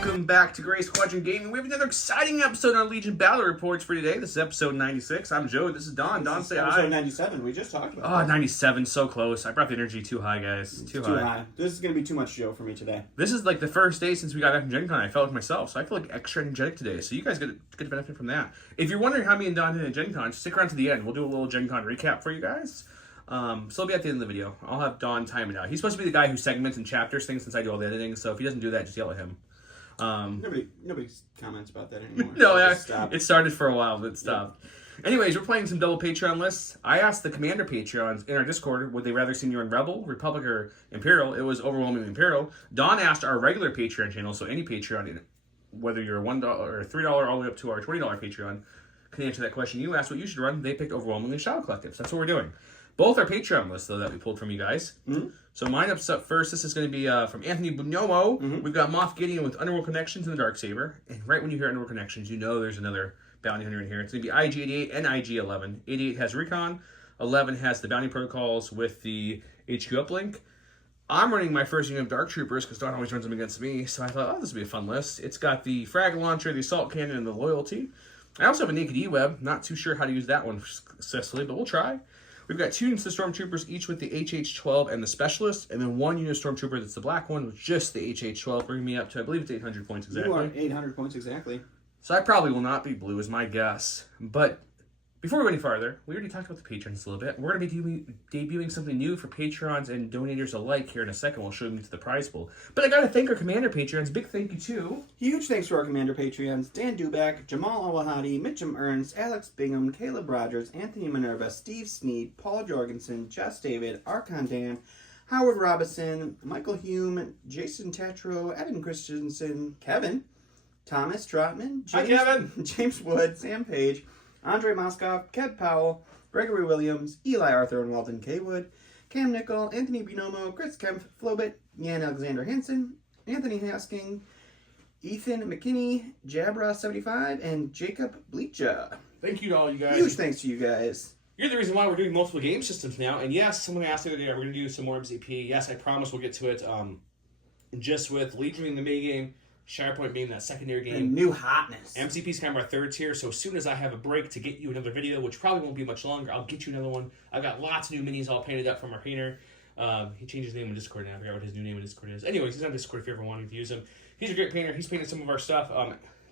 Welcome back to Gray Squadron Gaming. We have another exciting episode on Legion Battle Reports for today. This is episode 96. I'm Joe. This is Don. Don, say hi. Episode 97. We just talked about Oh, 97. So close. I brought the energy too high, guys. Too high. This is going to be too much Joe for me today. This is like the first day since we got back from Gen Con. I felt like myself, so I feel like extra energetic today. So you guys get to benefit from that. If you're wondering how me and Don did at Gen Con, stick around to the end. We'll do a little Gen Con recap for you guys. So it'll be at the end of the video. I'll have Don time it out. He's supposed to be the guy who segments and chapters things since I do all the editing. So if he doesn't do that, just yell at him. Nobody comments about that anymore. No, it started for a while, but it stopped. Yeah. Anyways, we're playing some double Patreon lists. I asked the Commander Patreons in our Discord, would they rather see me run Rebel, Republic, or Imperial? It was overwhelmingly Imperial. Don asked our regular Patreon channel, so any Patreon, whether you're $1 or $3 all the way up to our $20 Patreon, can answer that question. You asked what you should run. They picked overwhelmingly Shadow Collectives. That's what we're doing. Both are Patreon lists, though, that we pulled from you guys. Mm-hmm. So mine up first. This is going to be from Anthony Bunomo. Mm-hmm. We've got Moff Gideon with Underworld Connections and the Darksaber. And right when you hear Underworld Connections, you know there's another bounty hunter in here. It's going to be IG-88 and IG-11. 88 has Recon. 11 has the bounty protocols with the HQ uplink. I'm running my first unit of Dark Troopers because Don always runs them against me. So I thought, this would be a fun list. It's got the Frag Launcher, the Assault Cannon, and the Loyalty. I also have a Naked E-Web. Not too sure how to use that one successfully, but we'll try. We've got 2 units of Stormtroopers, each with the HH-12 and the Specialist, and then 1 unit of Stormtrooper that's the black one with just the HH-12, bringing me up to, I believe it's 800 points exactly. You are 800 points exactly. So I probably will not be blue, is my guess. But before we go any farther, we already talked about the patrons a little bit. We're going to be debuting something new for patrons and donators alike here in a second. We'll show you to the prize pool. But I got to thank our Commander patrons. Big thank you to... Huge thanks to our Commander Patreons, Dan Duback, Jamal Awahadi, Mitchum Ernst, Alex Bingham, Caleb Rogers, Anthony Minerva, Steve Sneed, Paul Jorgensen, Jess David, Archon Dan, Howard Robinson, Michael Hume, Jason Tatro, Evan Christensen, Kevin, Thomas Trotman, James Wood, Sam Page, Andre Moskoff, Kev Powell, Gregory Williams, Eli Arthur and Walton K. Wood, Cam Nickel, Anthony Binomo, Chris Kempf, Flobit, Jan Alexander Hansen, Anthony Hasking, Ethan McKinney, Jabra75, and Jacob Bleacha. Thank you to all you guys. Huge thanks to you guys. You're the reason why we're doing multiple game systems now. And yes, someone asked the other day, are we going to do some more MCP? Yes, I promise we'll get to it. Just with Legion being the main game, SharePoint being that secondary game. And new hotness. MCP's kind of our third tier, so as soon as I have a break to get you another video, which probably won't be much longer, I'll get you another one. I've got lots of new minis all painted up from our painter. He changed his name in Discord now. I forgot what his new name in Discord is. Anyways, he's on Discord if you're ever wanting to use him. He's a great painter. He's painted some of our stuff.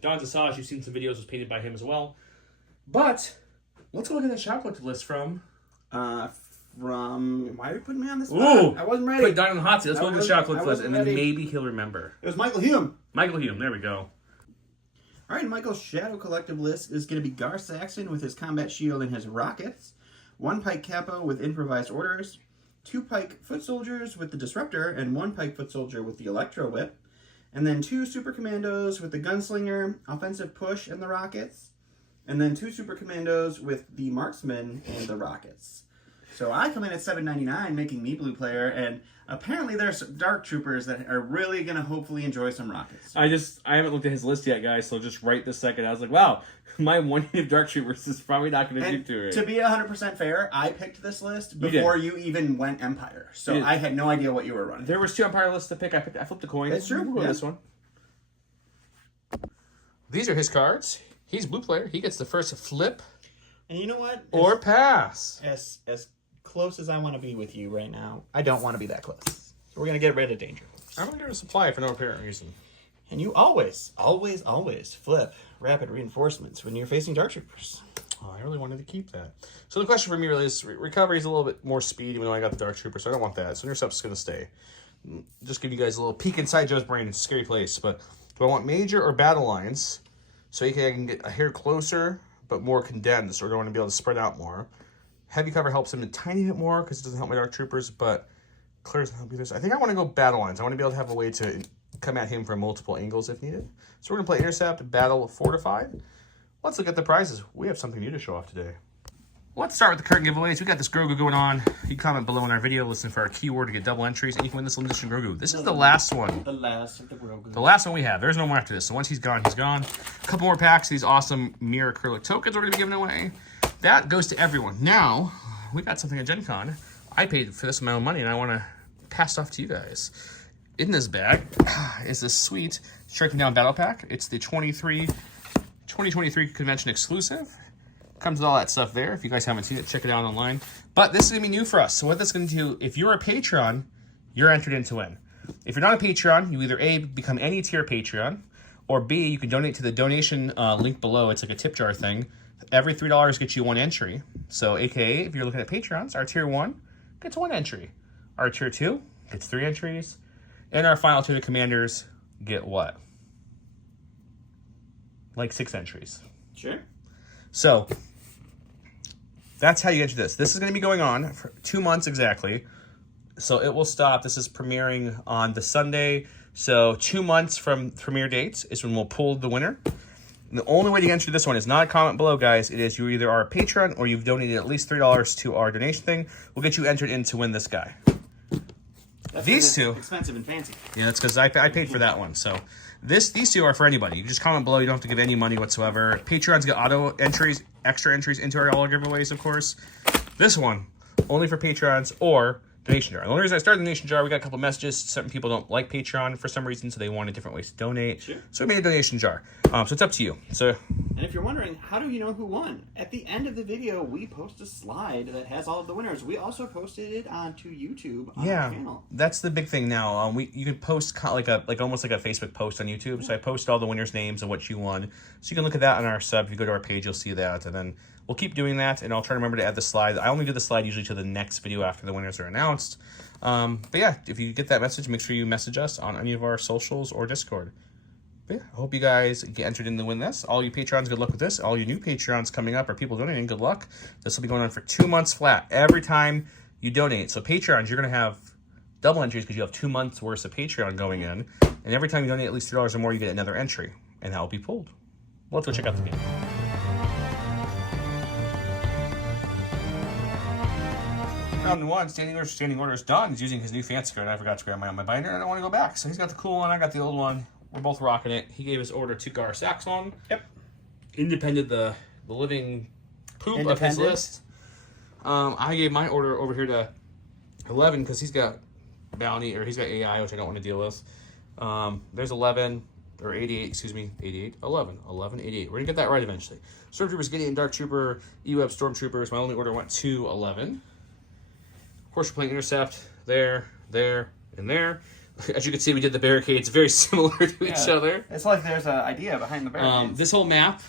Don's Asajj, you've seen some videos, was painted by him as well. But let's go look at that shop collected list from... Why are you putting me on this spot? Ooh, I wasn't ready. Put Don in the hot seat. Let's go to the shot clip list, and then maybe he'll remember. It was Michael Hume. Michael Hume, there we go. All right, Michael's Shadow Collective list is going to be Gar Saxon with his combat shield and his rockets, 1 Pike Capo with improvised orders, 2 Pike Foot Soldiers with the Disruptor, and 1 Pike Foot Soldier with the Electro Whip, and then 2 Super Commandos with the Gunslinger, Offensive Push, and the rockets, and then 2 Super Commandos with the Marksman and the rockets. So I come in at $7.99, making me blue player, and apparently there's Dark Troopers that are really going to hopefully enjoy some rockets. I haven't looked at his list yet, guys, so just right this second, I was like, wow, my 1 unit of Dark Troopers is probably not going to do too right. To be 100% fair, I picked this list before you even went Empire, so I had no idea what you were running. There was 2 Empire lists to pick. I flipped a coin. It's true. We'll go this one. These are his cards. He's blue player. He gets the first flip. And you know what? Or pass. As close as I want to be with you right now, I don't want to be that close. So we're going to get rid of danger. I'm going to get a supply for no apparent reason. And you always flip rapid reinforcements when you're facing Dark Troopers. Oh, I really wanted to keep that. So the question for me really is, recovery is a little bit more speed, even though I got the Dark Trooper, so I don't want that. So intercept's going to stay. Just give you guys a little peek inside Joe's brain. It's a scary place. But do I want major or battle lines? So I can get a hair closer, but more condensed, or do I want to be able to spread out more? Heavy cover helps him a tiny bit more because it doesn't help my Dark Troopers, but clear doesn't help either. So I think I want to go battle lines. I want to be able to have a way to come at him from multiple angles if needed. So we're going to play Intercept, Battle, Fortified. Let's look at the prizes. We have something new to show off today. Let's start with the current giveaways. We got this Grogu going on. You comment below in our video, listen for our keyword to get double entries, and you can win this limited edition Grogu. This is the last one. The last of the Grogu. The last one we have. There's no more after this. So once he's gone, he's gone. A couple more packs of these awesome mirror acrylic tokens we're going to be giving away. That goes to everyone. Now, we got something at Gen Con. I paid for this amount of money, and I want to pass it off to you guys. in this bag is this sweet Striking Down Battle Pack. It's the 2023 convention exclusive. Comes with all that stuff there. If you guys haven't seen it, check it out online. But this is going to be new for us. So what that's going to do, if you're a Patreon, you're entered in to win. If you're not a Patreon, you either A, become any tier Patreon, or B, you can donate to the donation link below. It's like a tip jar thing. Every $3 gets you 1 entry. So AKA, if you're looking at Patreons, our tier 1 gets 1 entry. Our tier 2 gets 3 entries. And our final 2 to commanders get what? Like 6 entries. Sure. So that's how you enter this. This is going to be going on for 2 months exactly. So it will stop. This is premiering on the Sunday. So 2 months from premiere dates is when we'll pull the winner. And the only way to enter this one is not a comment below, guys. It is you either are a patron or you've donated at least $3 to our donation thing. We'll get you entered in to win this guy. That's these two, expensive and fancy. Yeah, that's because I paid for that one. So these two are for anybody. You just comment below. You don't have to give any money whatsoever. Patrons get auto entries, extra entries into our all giveaways, of course. This one only for patrons or donation jar. The only reason I started the donation jar, we got a couple messages. Certain people don't like Patreon for some reason, so they wanted different ways to donate. Sure. So we made a donation jar. So it's up to you. So, and if you're wondering, how do you know who won? At the end of the video, we post a slide that has all of the winners. We also posted it onto YouTube on our channel. That's the big thing now. You can post almost like a Facebook post on YouTube. Yeah. So I posted all the winners' names and what you won. So you can look at that on our sub. If you go to our page, you'll see that, and then we'll keep doing that, and I'll try to remember to add the slide. I only do the slide usually to the next video after the winners are announced. But yeah, if you get that message, make sure you message us on any of our socials or Discord. But yeah, I hope you guys get entered in to win this. All you Patrons, good luck with this. All you new Patrons coming up or people donating, good luck. This will be going on for 2 months flat every time you donate. So Patrons, you're going to have double entries because you have 2 months worth of Patreon going in. And every time you donate at least $3 or more, you get another entry. And that will be pulled. Well, let's go check out the game. Round 1, standing orders. Don is using his new fancy card. I forgot to grab my binder, and I don't want to go back. So he's got the cool one. I got the old one. We're both rocking it. He gave his order to Gar Saxon. Yep. Independent the living poop of his list. I gave my order over here to 11 because he's got bounty, or he's got AI, which I don't want to deal with. There's 11, or 88, excuse me, 88, 11, 88. We're going to get that right eventually. Stormtroopers, Gideon, Dark Trooper, EWEB Stormtroopers. My only order went to 11. Of course, we're playing Intercept there, and there. As you can see, we did the barricades very similar to each other. It's like there's an idea behind the barricades. This whole map,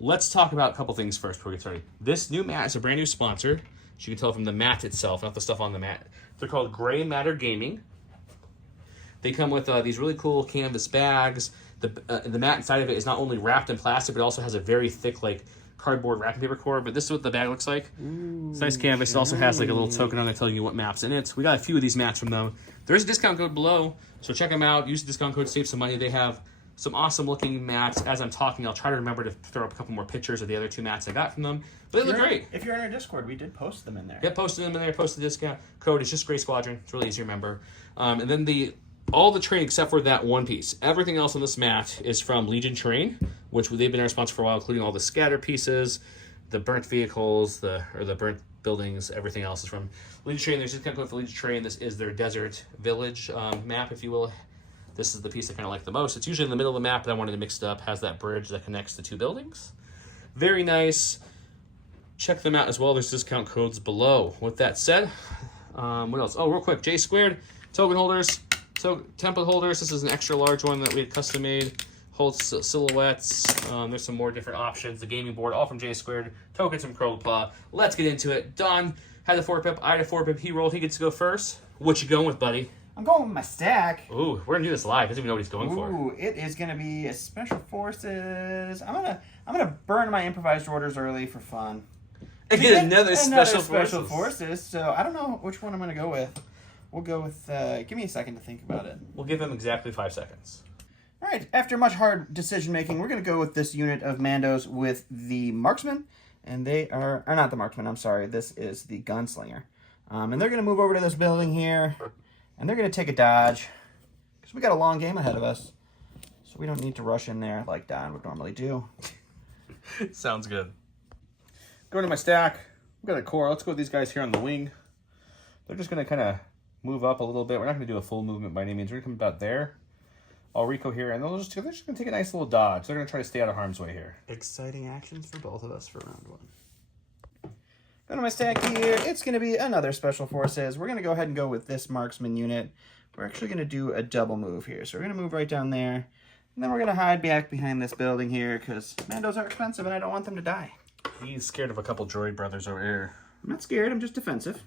let's talk about a couple things first before we get started. This new mat is a brand new sponsor. As you can tell from the mat itself, not the stuff on the mat. They're called Gray Matter Gaming. They come with these really cool canvas bags. The mat inside of it is not only wrapped in plastic, but it also has a very thick, cardboard wrapping paper core. But this is what the bag looks like. Ooh, it's nice canvas. It also has a little token on it telling you what map's in it. We got a few of these mats from them. There's a discount code below, so check them out. Use the discount code to save some money. They have some awesome looking mats. As I'm talking, I'll try to remember to throw up a couple more pictures of the other 2 mats I got from them. But they look great. If you're in our Discord, we did post them in there. Yeah, posted them in there. Posted the discount code. It's just Gray Squadron. It's really easy to remember. And then all the terrain except for that one piece. Everything else on this mat is from Legion Terrain, which they've been our sponsor for a while, including all the scatter pieces, the burnt vehicles, the burnt buildings. Everything else is from Legion Terrain. There's a discount code for Legion Terrain. This is their desert village map, if you will. This is the piece I kind of like the most. It's usually in the middle of the map, but I wanted to mix it up. Has that bridge that connects the 2 buildings. Very nice. Check them out as well. There's discount codes below. With that said, what else? Oh, real quick, J Squared token holders. So template holders. This is an extra large one that we had custom made. Holds silhouettes. There's some more different options. The gaming board, all from J Squared. Tokens from Crowpaw. Let's get into it. Don had the 4-pip. I had a 4-pip. He rolled. He gets to go first. What you going with, buddy? I'm going with my stack. Ooh, we're gonna do this live. He doesn't even know what he's going for. Ooh, it is gonna be a Special Forces. I'm gonna burn my improvised orders early for fun. And get another Special Forces. So I don't know which one I'm gonna go with. We'll go with. Give me a second to think about it. We'll give him exactly 5 seconds. All right. After much hard decision making, we're gonna go with this unit of Mandos with the Marksman, and they are not the Marksman. I'm sorry. This is the Gunslinger, and they're gonna move over to this building here, and they're gonna take a dodge because we got a long game ahead of us, so we don't need to rush in there like Don would normally do. Sounds good. Going to my stack. We've got a core. Let's go with these guys here on the wing. They're just going to kind of move up a little bit. We're not going to do a full movement by any means. We're going to come about there. I'll Rico here, and they're just going to take a nice little dodge. They're going to try to stay out of harm's way here. Exciting actions for both of us for round 1. Go to my stack here. It's going to be another Special Forces. We're going to go ahead and go with this marksman unit. We're actually going to do a double move here. So we're going to move right down there. And then we're going to hide back behind this building here because Mandos are expensive and I don't want them to die. He's scared of a couple droid brothers over here. I'm not scared. I'm just defensive.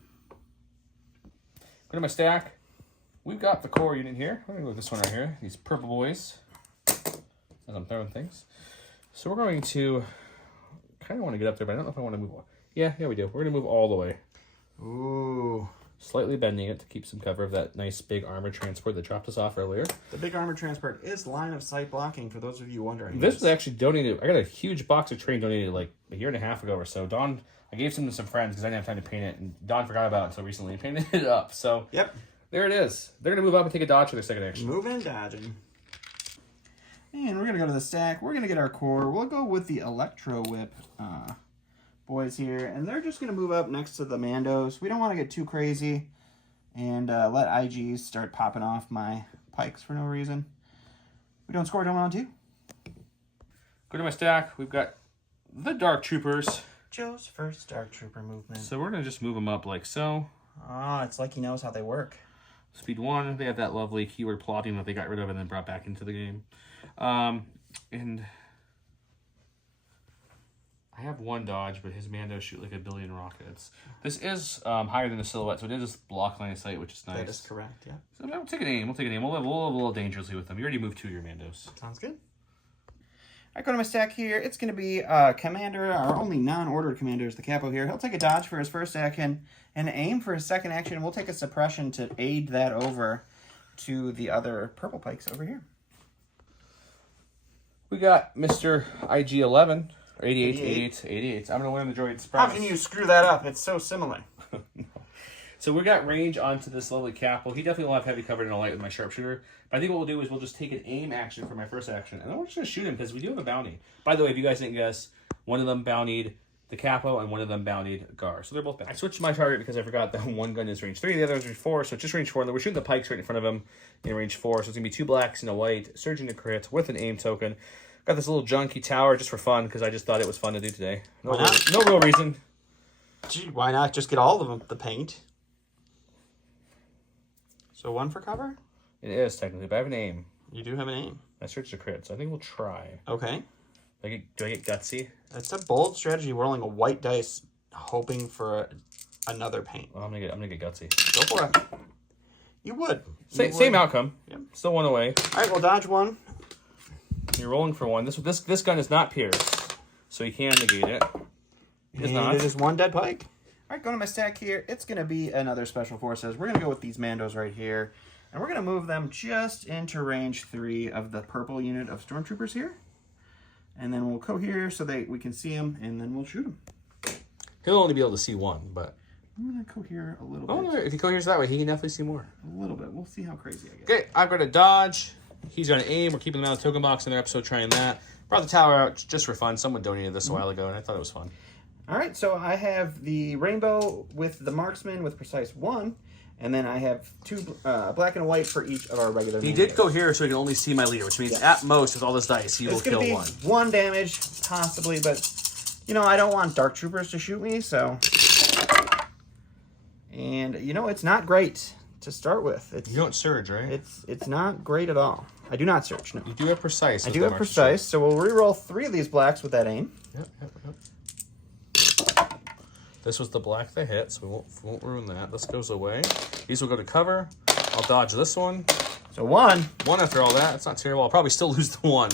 Go to my stack. We've got the core unit here. We're going to go with this one right here. These purple boys. As I'm throwing things. So we're going to... kind of want to get up there, but I don't know if I want to move... Yeah, we do. We're going to move all the way. Ooh. Slightly bending it to keep some cover of that nice big armored transport that dropped us off earlier. The big armored transport is line of sight blocking, for those of you wondering. This was actually donated. I got a huge box of train donated like a year and a half ago or so. Don, I gave some to some friends because I didn't have time to paint it, and Don forgot about it until recently and painted it up. So yep, there it is. They're going to move up and take a dodge for their second action. Moving and dodging. And we're going to go to the stack. We're going to get our core. We'll go with the Electro Whip boys here, and they're just going to move up next to the Mandos. We don't want to get too crazy and let IGs start popping off my pikes for no reason. We don't score, don't want to. Go to my stack. We've got the Dark Troopers. Joe's first Dark Trooper movement. So we're going to just move them up like so. Ah, it's like he knows how they work. Speed 1, they have that lovely keyword plotting that they got rid of and then brought back into the game. And I have one dodge, but his Mandos shoot like a billion rockets. This is higher than the silhouette, so it is block line of sight, which is nice. That is correct, yeah. So we'll take an aim. We'll live a little dangerously with them. You already moved 2 of your Mandos. Sounds good. I go to my stack here. It's going to be Commander, our only non-ordered commander is the Capo here. He'll take a dodge for his first action and aim for his second action. We'll take a suppression to aid that over to the other purple pikes over here. We got Mr. IG-11, or 88. I'm going to win the droids. How can you screw that up? It's so similar. So we got range onto this lovely Capo. He definitely will have heavy cover and a light with my sharpshooter. But I think what we'll do is we'll just take an aim action for my first action. And then we're just going to shoot him because we do have a bounty. By the way, if you guys didn't guess, one of them bountied the Capo and one of them bountied Gar. So they're both bountied. I switched my target because I forgot that one gun is range 3, the other is range 4. So it's just range 4. And we're shooting the pikes right in front of him in range 4. So it's going to be 2 blacks and a white, surging to crit with an aim token. Got this little junky tower just for fun because I just thought it was fun to do today. No real reason. Gee, why not just get all of them, the paint? So 1 for cover? It is technically, but I have an aim. You do have an aim. I searched the crit, so I think we'll try. Okay. Do I get gutsy? That's a bold strategy, rolling a white dice, hoping for another paint. Well, I'm gonna get gutsy. Go for it. You would. Same outcome. Yep. Still 1 away. All right, we'll dodge 1. You're rolling for 1. This gun is not pierced, so you can negate it. It's not. It is 1 dead pike. All right, going to my stack here. It's going to be another Special Forces. We're going to go with these Mandos right here. And we're going to move them just into range 3 of the purple unit of Stormtroopers here. And then we'll go here so that we can see them, and then we'll shoot them. He'll only be able to see 1, but... I'm going to cohere a little Oh, bit. if he coheres that way, he can definitely see more. A little bit. We'll see how crazy I get. Okay, I've got a dodge. He's going to aim. We're keeping them out of the token box in their episode, trying that. Brought the tower out just for fun. Someone donated this a while ago, and I thought it was fun. All right, so I have the rainbow with the marksman with precise 1, and then I have 2 black and white for each of our regular. He did cohere, so he can only see my leader, which means at most with all this dice, he will kill 1. 1 damage, possibly, but you know I don't want Dark Troopers to shoot me, so. And you know it's not great to start with. You don't surge, right? It's not great at all. I do not surge. No. You do have precise. I do have precise, so we'll re-roll 3 of these blacks with that aim. Yep. This was the black that hit, so we won't ruin that. This goes away. These will go to cover. I'll dodge this one. So 1. 1 after all that. It's not terrible. I'll probably still lose the 1.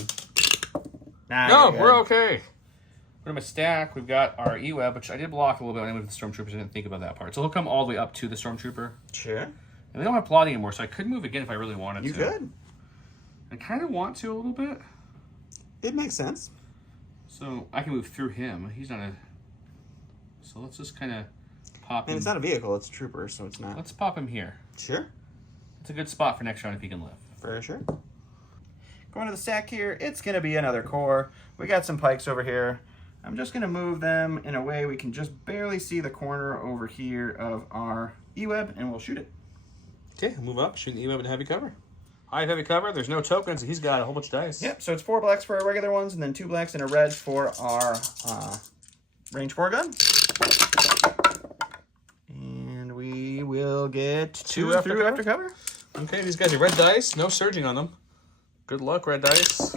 Nah, no, we're okay. We're in my stack. We've got our E-Web, which I did block a little bit when I moved the Stormtroopers. I didn't think about that part. So he'll come all the way up to the Stormtrooper. Sure. And they don't have plotting anymore, so I could move again if I really wanted to. You could. I kind of want to a little bit. It makes sense. So I can move through him. He's not a... So let's just kind of pop him. And it's not a vehicle, it's a trooper, so it's not. Let's pop him here. Sure. It's a good spot for next round if he can live. For sure. Going to the stack here, it's going to be another core. We got some pikes over here. I'm just going to move them in a way we can just barely see the corner over here of our E-Web, and we'll shoot it. Okay, move up. Shooting the E-Web and heavy cover. I have heavy cover. There's no tokens. He's got a whole bunch of dice. Yep, so it's 4 blacks for our regular ones, and then 2 blacks and a red for our range 4 gun. And we will get 2 through after cover. Okay, these guys are red dice. No surging on them. Good luck, red dice.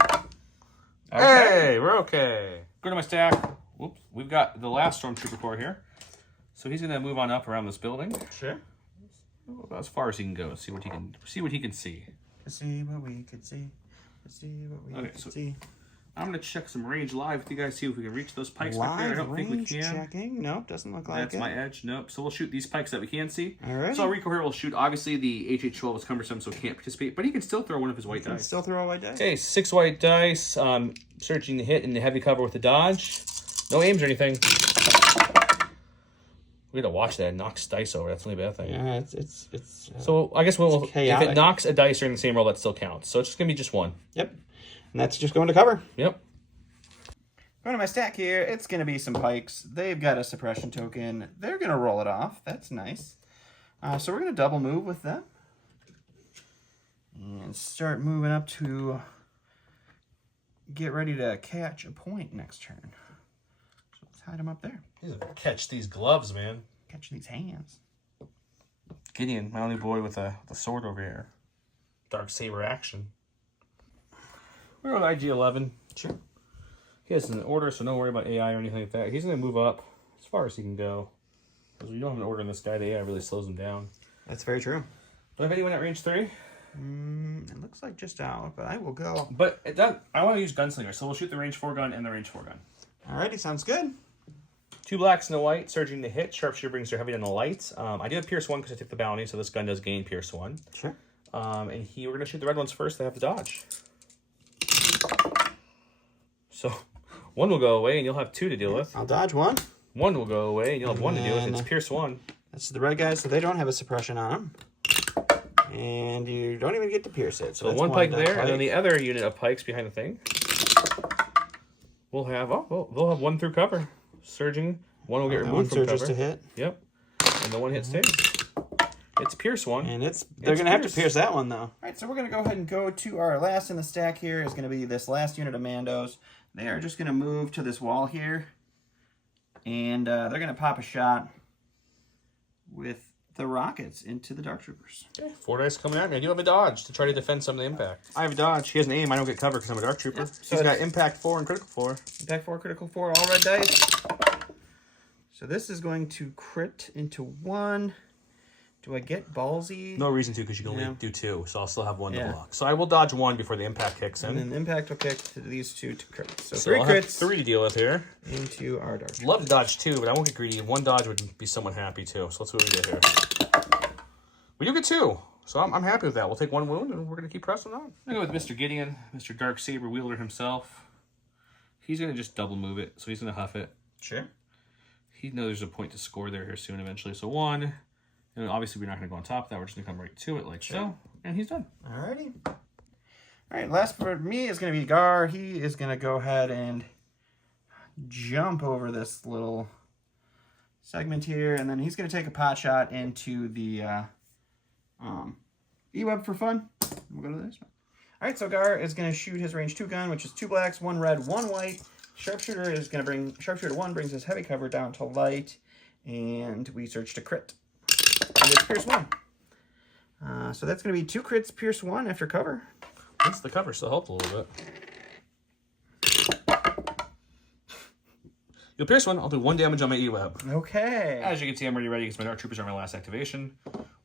Okay. Hey, we're okay. Go to my stack. Whoops. We've got the last Stormtrooper Corps here. So he's going to move on up around this building. Sure. As far as he can go. See what he can see. See what we could see. See what we could see. I'm going to check some range live with you guys, see if we can reach those pikes back there. I Live don't think we range can. checking. Nope, doesn't look like That's it. my edge. Nope. So we'll shoot these pikes that we can see. Alright. So Rico here will shoot. Obviously, the HH-12 is cumbersome, so can't participate. But he can still throw one of his white dice. Still throw a white dice. Okay, 6 white dice. Searching the hit in the heavy cover with the dodge. No aims or anything. We gotta watch that. It knocks dice over. That's the only bad thing. Yeah, it's so I guess we'll if it knocks a dice during the same roll, that still counts. So it's just gonna be just one. Yep. And that's just going to cover. Yep. Going to my stack here, it's going to be some pikes. They've got a suppression token. They're going to roll it off. That's nice. So we're going to double move with them. And start moving up to get ready to catch a point next turn. So let's hide them up there. Catch these gloves, man. Catch these hands. Gideon, my only boy with the sword over here. Dark saber action. We're on IG-11. Sure. He has an order, so don't worry about AI or anything like that. He's going to move up as far as he can go. Because we don't have an order in this guy, the AI really slows him down. That's very true. Do I have anyone at range 3? It looks like just out, but I will go. But I want to use Gunslinger, so we'll shoot the range 4 gun and the range 4 gun. Alrighty, sounds good. 2 blacks and a white, surging the hit. Sharpshooter brings their heavy on the lights. I do have Pierce 1 because I took the bounty, so this gun does gain Pierce 1. Sure. And we're going to shoot the red ones first. They have the dodge. So 1 will go away, and you'll have 2 to deal with. I'll dodge 1. 1 will go away, and you'll have 1 to deal with. It's Pierce 1. That's the red guys, so they don't have a suppression on them. And you don't even get to pierce it. So 1 pike there, and then the other unit of pikes behind the thing. We'll have, they'll have 1 through cover. Surging. 1 will get removed from cover. To hit. Yep. And the 1 hit stays. It's Pierce 1. And they're going to have to pierce that one, though. All right, so we're going to go ahead and go to our last in the stack here. Is going to be this last unit of Mandos. They are just going to move to this wall here. And they're going to pop a shot with the rockets into the Dark Troopers. Okay, 4 dice coming at me. I do have a dodge to try to defend some of the impact. I have a dodge. He has an aim. I don't get cover because I'm a Dark Trooper. Yep. So he's got impact 4 and critical 4. Impact 4, critical 4, all red dice. So this is going to crit into 1. Do I get ballsy? No reason to, because you can only do 2, so I'll still have 1 to block. So I will dodge 1 before the impact kicks in. And then the impact will kick to these 2 to crits. So 3 I'll crits. have 3 to deal with here. Into our Dark Troopers. Love to dodge 2, but I won't get greedy. 1 dodge would be somewhat happy too. So let's see what we get here. We do get 2, so I'm happy with that. We'll take 1 wound, and we're going to keep pressing on. I'm going to go with Mr. Gideon, Mr. Dark Saber wielder himself. He's going to just double move it, so he's going to huff it. Sure. He knows there's a point to score there here soon eventually. So 1, and obviously we're not going to go on top of that. We're just going to come right to it like so, and he's done. Alrighty. All right, last for me is going to be Gar. He is going to go ahead and jump over this little segment here, and then he's going to take a pot shot into the E-Web for fun. We'll go to this one. All right, so Gar is going to shoot his range 2 gun, which is 2 blacks, 1 red, 1 white. Sharpshooter is going to bring Sharpshooter 1 brings his heavy cover down to light, and we search to crit. And it's Pierce 1. So that's going to be 2 crits, Pierce 1 after cover. Once the cover still helped a little bit. You'll pierce 1. I'll do 1 damage on my E-Web. Okay. As you can see, I'm already ready because my Dark Troopers are my last activation.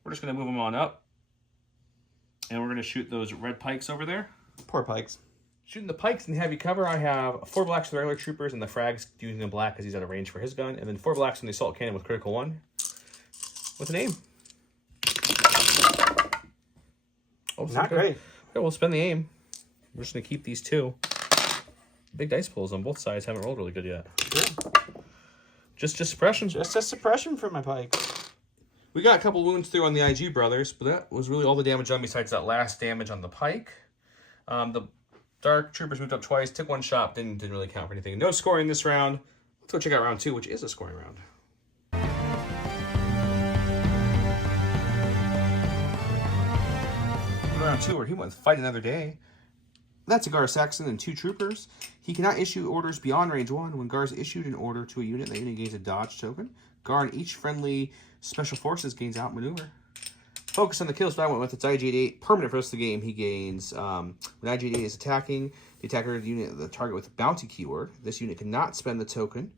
We're just going to move them on up. And we're going to shoot those red pikes over there. Poor pikes. Shooting the pikes in heavy cover, I have 4 blacks for the regular troopers, and the frag's using a black because he's out of range for his gun, and then 4 blacks from the assault cannon with critical 1 with an aim. Oh, not great. Okay, we'll spend the aim. We're just going to keep these 2. Big dice pulls on both sides haven't rolled really good yet. Sure. Just suppression. Just a suppression for my pike. We got a couple wounds through on the IG brothers, but that was really all the damage done besides that last damage on the pike. The Dark Troopers moved up twice, took 1 shot, didn't really count for anything. No scoring this round. Let's go check out round 2, which is a scoring round. round 2 where he went fight another day. That's a Gar Saxon and 2 troopers. He cannot issue orders beyond range 1. When Gar's issued an order to a unit, that unit gains a dodge token. Gar and each friendly special forces gains outmaneuver. Focus on the kills, but I went with its IG-8 permanent for the rest of the game. He gains, when IG-8 is attacking, the attacker unit the target with bounty keyword. This unit cannot spend the token.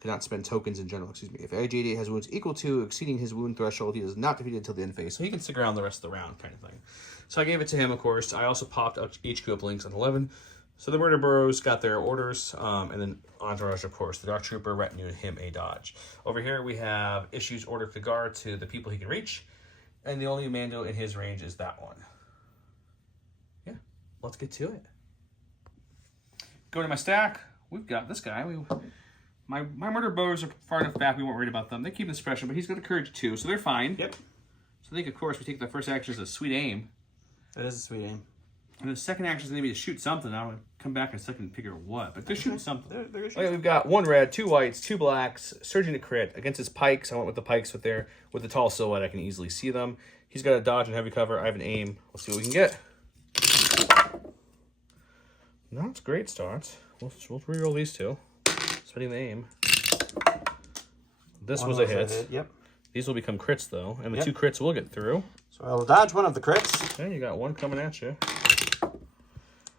Cannot spend tokens in general, excuse me. If IG-8 has wounds equal to exceeding his wound threshold, he is not defeated until the end phase. So he can stick around the rest of the round kind of thing. So I gave it to him, of course. I also popped up HQ uplinks on 11. So the Murder Burrows got their orders, and then Entourage, of course. The Dark Trooper retinue him a dodge. Over here we have issues order to guard to the people he can reach, and the only Mando in his range is that one. Yeah, let's get to it. Go to my stack. We've got this guy. My Murder Bows are far enough back we weren't worried about them. They keep him special, but he's got a Courage 2, so they're fine. Yep. So I think, of course, we take the first action as a sweet aim. That is a sweet aim. And the second action is going to be to shoot something. I'll come back in a second and figure what, but they're shooting something. They're Okay, we've got 1 red, 2 whites, 2 blacks, surging to crit. Against his pikes, I went with the pikes with the tall silhouette. I can easily see them. He's got a dodge and heavy cover. I have an aim. Let's see what we can get. No, it's great starts. We'll reroll these 2. Spending the aim. This was a hit. Yep. These will become crits, though, and the 2 crits will get through. So I'll dodge one of the crits. Okay, you got 1 coming at you.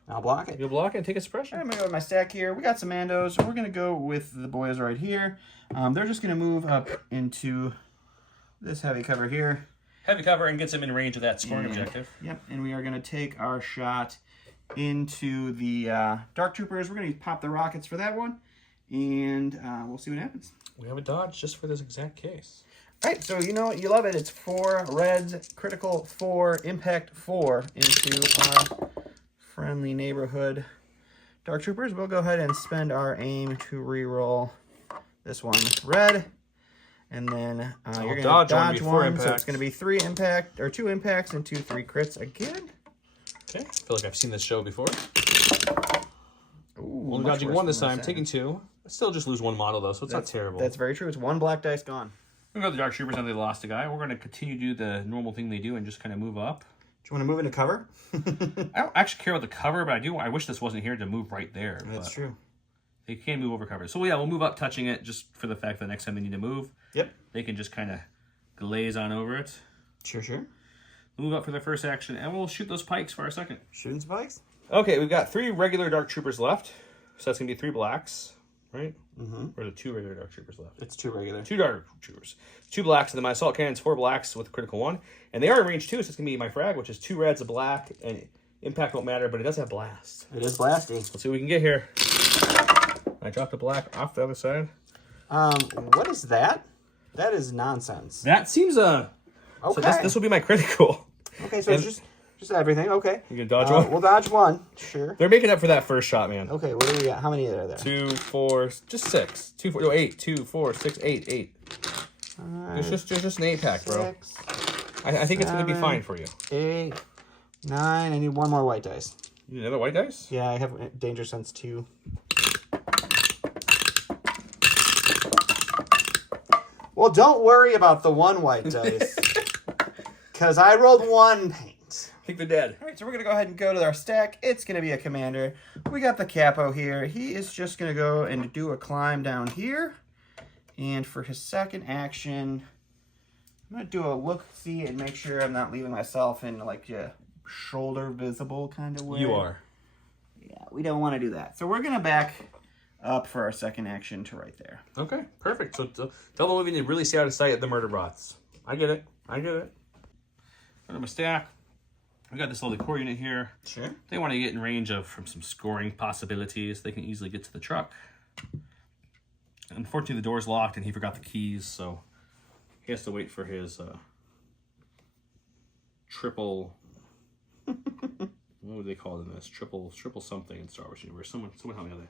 I'll block it. You'll block it and take a suppression. I'm going to go with my stack here. We got some Mandos. We're going to go with the boys right here. They're just going to move up into this heavy cover here. Heavy cover and gets him in range of that scoring objective. Yep, and we are going to take our shot into the Dark Troopers. We're going to pop the rockets for that one, and we'll see what happens. We have a dodge just for this exact case. All right, so you know what? You love it. It's 4 reds, critical 4, impact 4 into our friendly neighborhood Dark Troopers. We'll go ahead and spend our aim to reroll this one red. And then you're going to dodge one, so it's going to be 3 impact, or 2 impacts and 2 3 crits again. Okay, I feel like I've seen this show before. Ooh, Only dodging 1 this time, taking 2. I still just lose 1 model, though, so it's not terrible. That's very true. It's 1 black dice gone. We're going to go to the Dark Troopers, and they lost a guy. We're going to continue to do the normal thing they do and just kind of move up. Do you want to move into cover? I don't actually care about the cover, but I wish this wasn't here to move right there. That's true. They can move over cover. So, yeah, we'll move up touching it just for the fact that next time they need to move, yep, they can just kind of glaze on over it. Sure. We'll move up for their first action, and we'll shoot those pikes for our second. Shooting spikes? Okay, we've got 3 regular Dark Troopers left. So that's going to be 3 blacks, right? Mm-hmm. Or the 2 regular Dark Troopers left? It's 2 regular. 2 Dark Troopers. 2 blacks, and then my assault cannon's 4 blacks with a critical 1. And they are in range 2, so it's going to be my frag, which is 2 reds, a black, and impact won't matter, but it does have blast. It is blasty. Let's see what we can get here. I dropped a black off the other side. What is that? That is nonsense. That seems okay. So this will be my critical. Okay, so it's just everything. Okay. You can dodge 1. We'll dodge 1. Sure. They're making up for that first shot, man. Okay, what do we got? How many are there? 2, 4, just 6. 2, 4, no, 8. 2, 4, 6, 8, 8. There's just an 8 pack, bro. 6, I think it's going to be fine for you. 8, 9. I need 1 more white dice. You need another white dice? Yeah, I have danger sense 2. Well, don't worry about the 1 white dice, because I rolled 1 paint. I think they're dead. All right, so we're going to go ahead and go to our stack. It's going to be a commander. We got the capo here. He is just going to go and do a climb down here. And for his second action, I'm going to do a look-see and make sure I'm not leaving myself in like a shoulder visible kind of way. You are. Yeah, we don't want to do that. So we're going to back up for our second action to right there. Okay, perfect. So tell them we need to really stay out of sight at the murder broths. I get it. Go to my stack. We got this little core unit here. Sure. They want to get in range from some scoring possibilities. They can easily get to the truck. Unfortunately, the door's locked and he forgot the keys, so he has to wait for his triple. What would they call it in this? Triple something in Star Wars universe. Someone help me out there.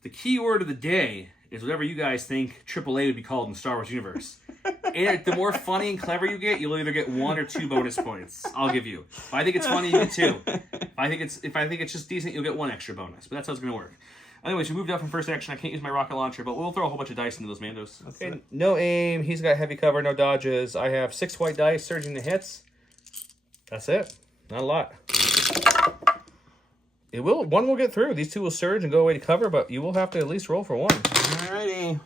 The key word of the day is whatever you guys think AAA would be called in Star Wars universe. And the more funny and clever you get, you'll either get 1 or 2 bonus points. I'll give you. If I think it's funny, you get 2. If I think it's just decent, you'll get 1 extra bonus. But that's how it's going to work. Anyways, we moved up from first action. I can't use my rocket launcher, but we'll throw a whole bunch of dice into those Mandos. Okay, no aim. He's got heavy cover, no dodges. I have 6 white dice, surging the hits. That's it. Not a lot. It will. One will get through. These two will surge and go away to cover, but you will have to at least roll for one. Alrighty.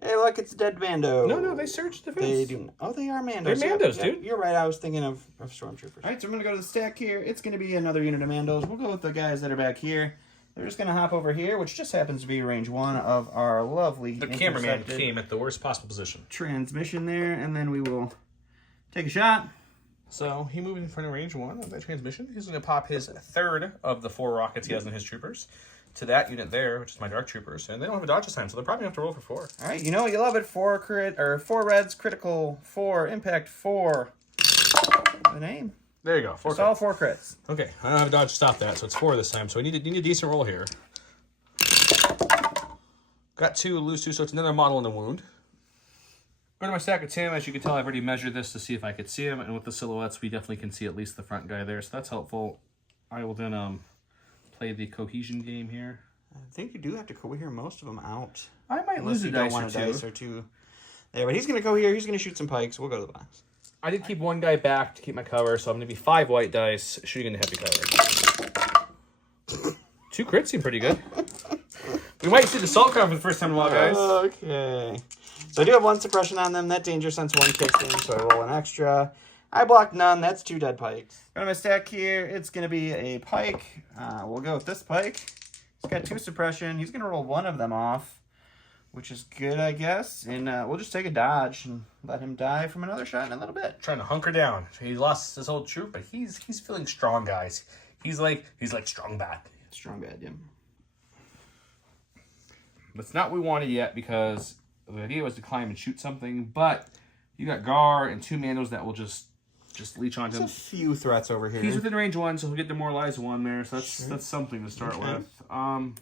Hey, look, it's dead Mando. No, they surge defense. They do. Oh, they are Mandos. They're Mandos, Yep, dude. You're right. I was thinking of Stormtroopers. All right, so I'm going to go to the stack here. It's going to be another unit of Mandos. We'll go with the guys that are back here. They're just going to hop over here, which just happens to be range 1 of our lovely The cameraman came at the worst possible position. Transmission there, and then we will take a shot. So he moved in front of range 1 of that transmission. He's going to pop his third of the 4 rockets he has in his troopers to that unit there, which is my dark troopers, and they don't have a dodge this time, so they're probably going to have to roll for 4. All right, you know you love it. 4 reds, critical 4, impact 4. The name. There you go. 4 It's all 4 crits. Okay, I don't have a dodge to stop that, so it's 4 this time. So you need a decent roll here. Got 2, lose 2, so it's another model in the wound. Go to my stack of Tim. As you can tell, I've already measured this to see if I could see him, and with the silhouettes, we definitely can see at least the front guy there, so that's helpful. I will then play the cohesion game here. I think you do have to cohere most of them out. I might lose a dice or two. There, but he's going to go here. He's going to shoot some pikes. We'll go to the box. I did keep one guy back to keep my cover, so I'm going to be 5 white dice shooting into heavy cover. 2 crits seem pretty good. We might see the salt cover for the first time in a while, guys. Okay. So I do have 1 suppression on them. That danger sense 1 kicks in, so I roll an extra. I blocked none. That's 2 dead pikes. Got my stack here. It's going to be a pike. We'll go with this pike. He's got 2 suppression. He's going to roll 1 of them off, which is good, I guess. And we'll just take a dodge and let him die from another shot in a little bit. Trying to hunker down. He lost his whole troop, but he's feeling strong, guys. He's like strong bad. Strong bad, yeah. That's not what we wanted yet, because the idea was to climb and shoot something, but you got Gar and 2 Mandos that will just leech onto him. There's a few threats over here. He's within range 1, so he'll get demoralized 1 there, so that's something to start with. I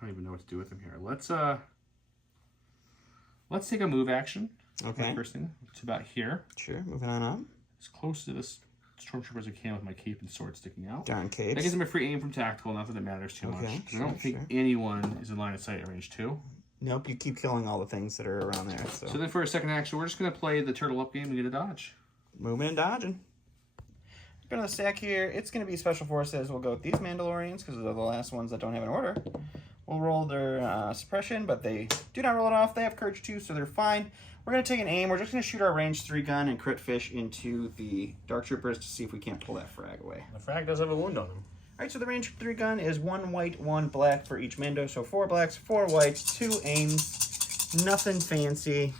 don't even know what to do with him here. Let's take a move action. Okay. First thing, it's about here. Sure, moving on up. As close to this Stormtrooper as I can with my cape and sword sticking out. Darn capes. That gives him a free aim from tactical, not that it matters too much. I don't think anyone is in line of sight at range 2. Nope, you keep killing all the things that are around there. So then for a second action, we're just going to play the turtle up game and get a dodge. Moving and dodging. Go to the stack here. It's going to be Special Forces. We'll go with these Mandalorians because they're the last ones that don't have an order. We'll roll their suppression, but they do not roll it off. They have Courage 2, so they're fine. We're going to take an aim. We're just going to shoot our range 3 gun and crit fish into the Dark Troopers to see if we can't pull that frag away. The frag does have a wound on him. Alright, so the range 3 gun is 1 white, 1 black for each Mando. So 4 blacks, 4 whites, 2 aims. Nothing fancy.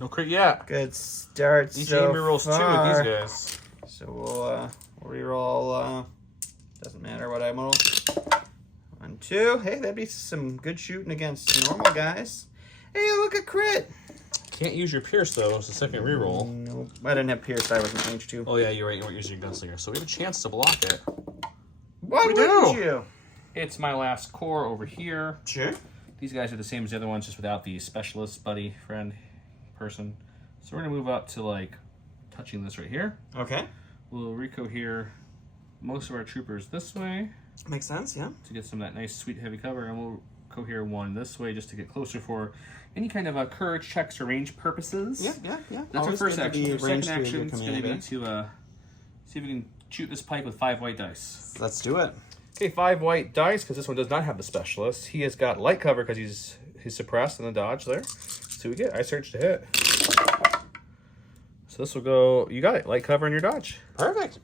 No crit yet. Good start. Each so aim rerolls 2 with these guys. So we'll reroll. Doesn't matter what I roll. 1, 2. Hey, that'd be some good shooting against normal guys. Hey, look at crit. Can't use your Pierce, though. It's the second reroll. Nope. I didn't have Pierce. I was in range 2. Oh, yeah, you're right. You weren't using your gunslinger. So we have a chance to block it. Why wouldn't you? It's my last core over here. Sure. These guys are the same as the other ones, just without the specialist, buddy, friend, person. So we're going to move up to, like, touching this right here. Okay. We'll recohere most of our troopers this way. Makes sense, yeah. To get some of that nice, sweet, heavy cover. And we'll cohere 1 this way just to get closer for any kind of courage checks or range purposes. Yeah. That's our first action. Our second action is going to be to see if we can shoot this pike with 5 white dice. Let's do it. Okay, 5 white dice, because this one does not have the specialist. He has got light cover because he's suppressed in the dodge there. So we get I search to hit. So this will go, you got it, light cover in your dodge. Perfect.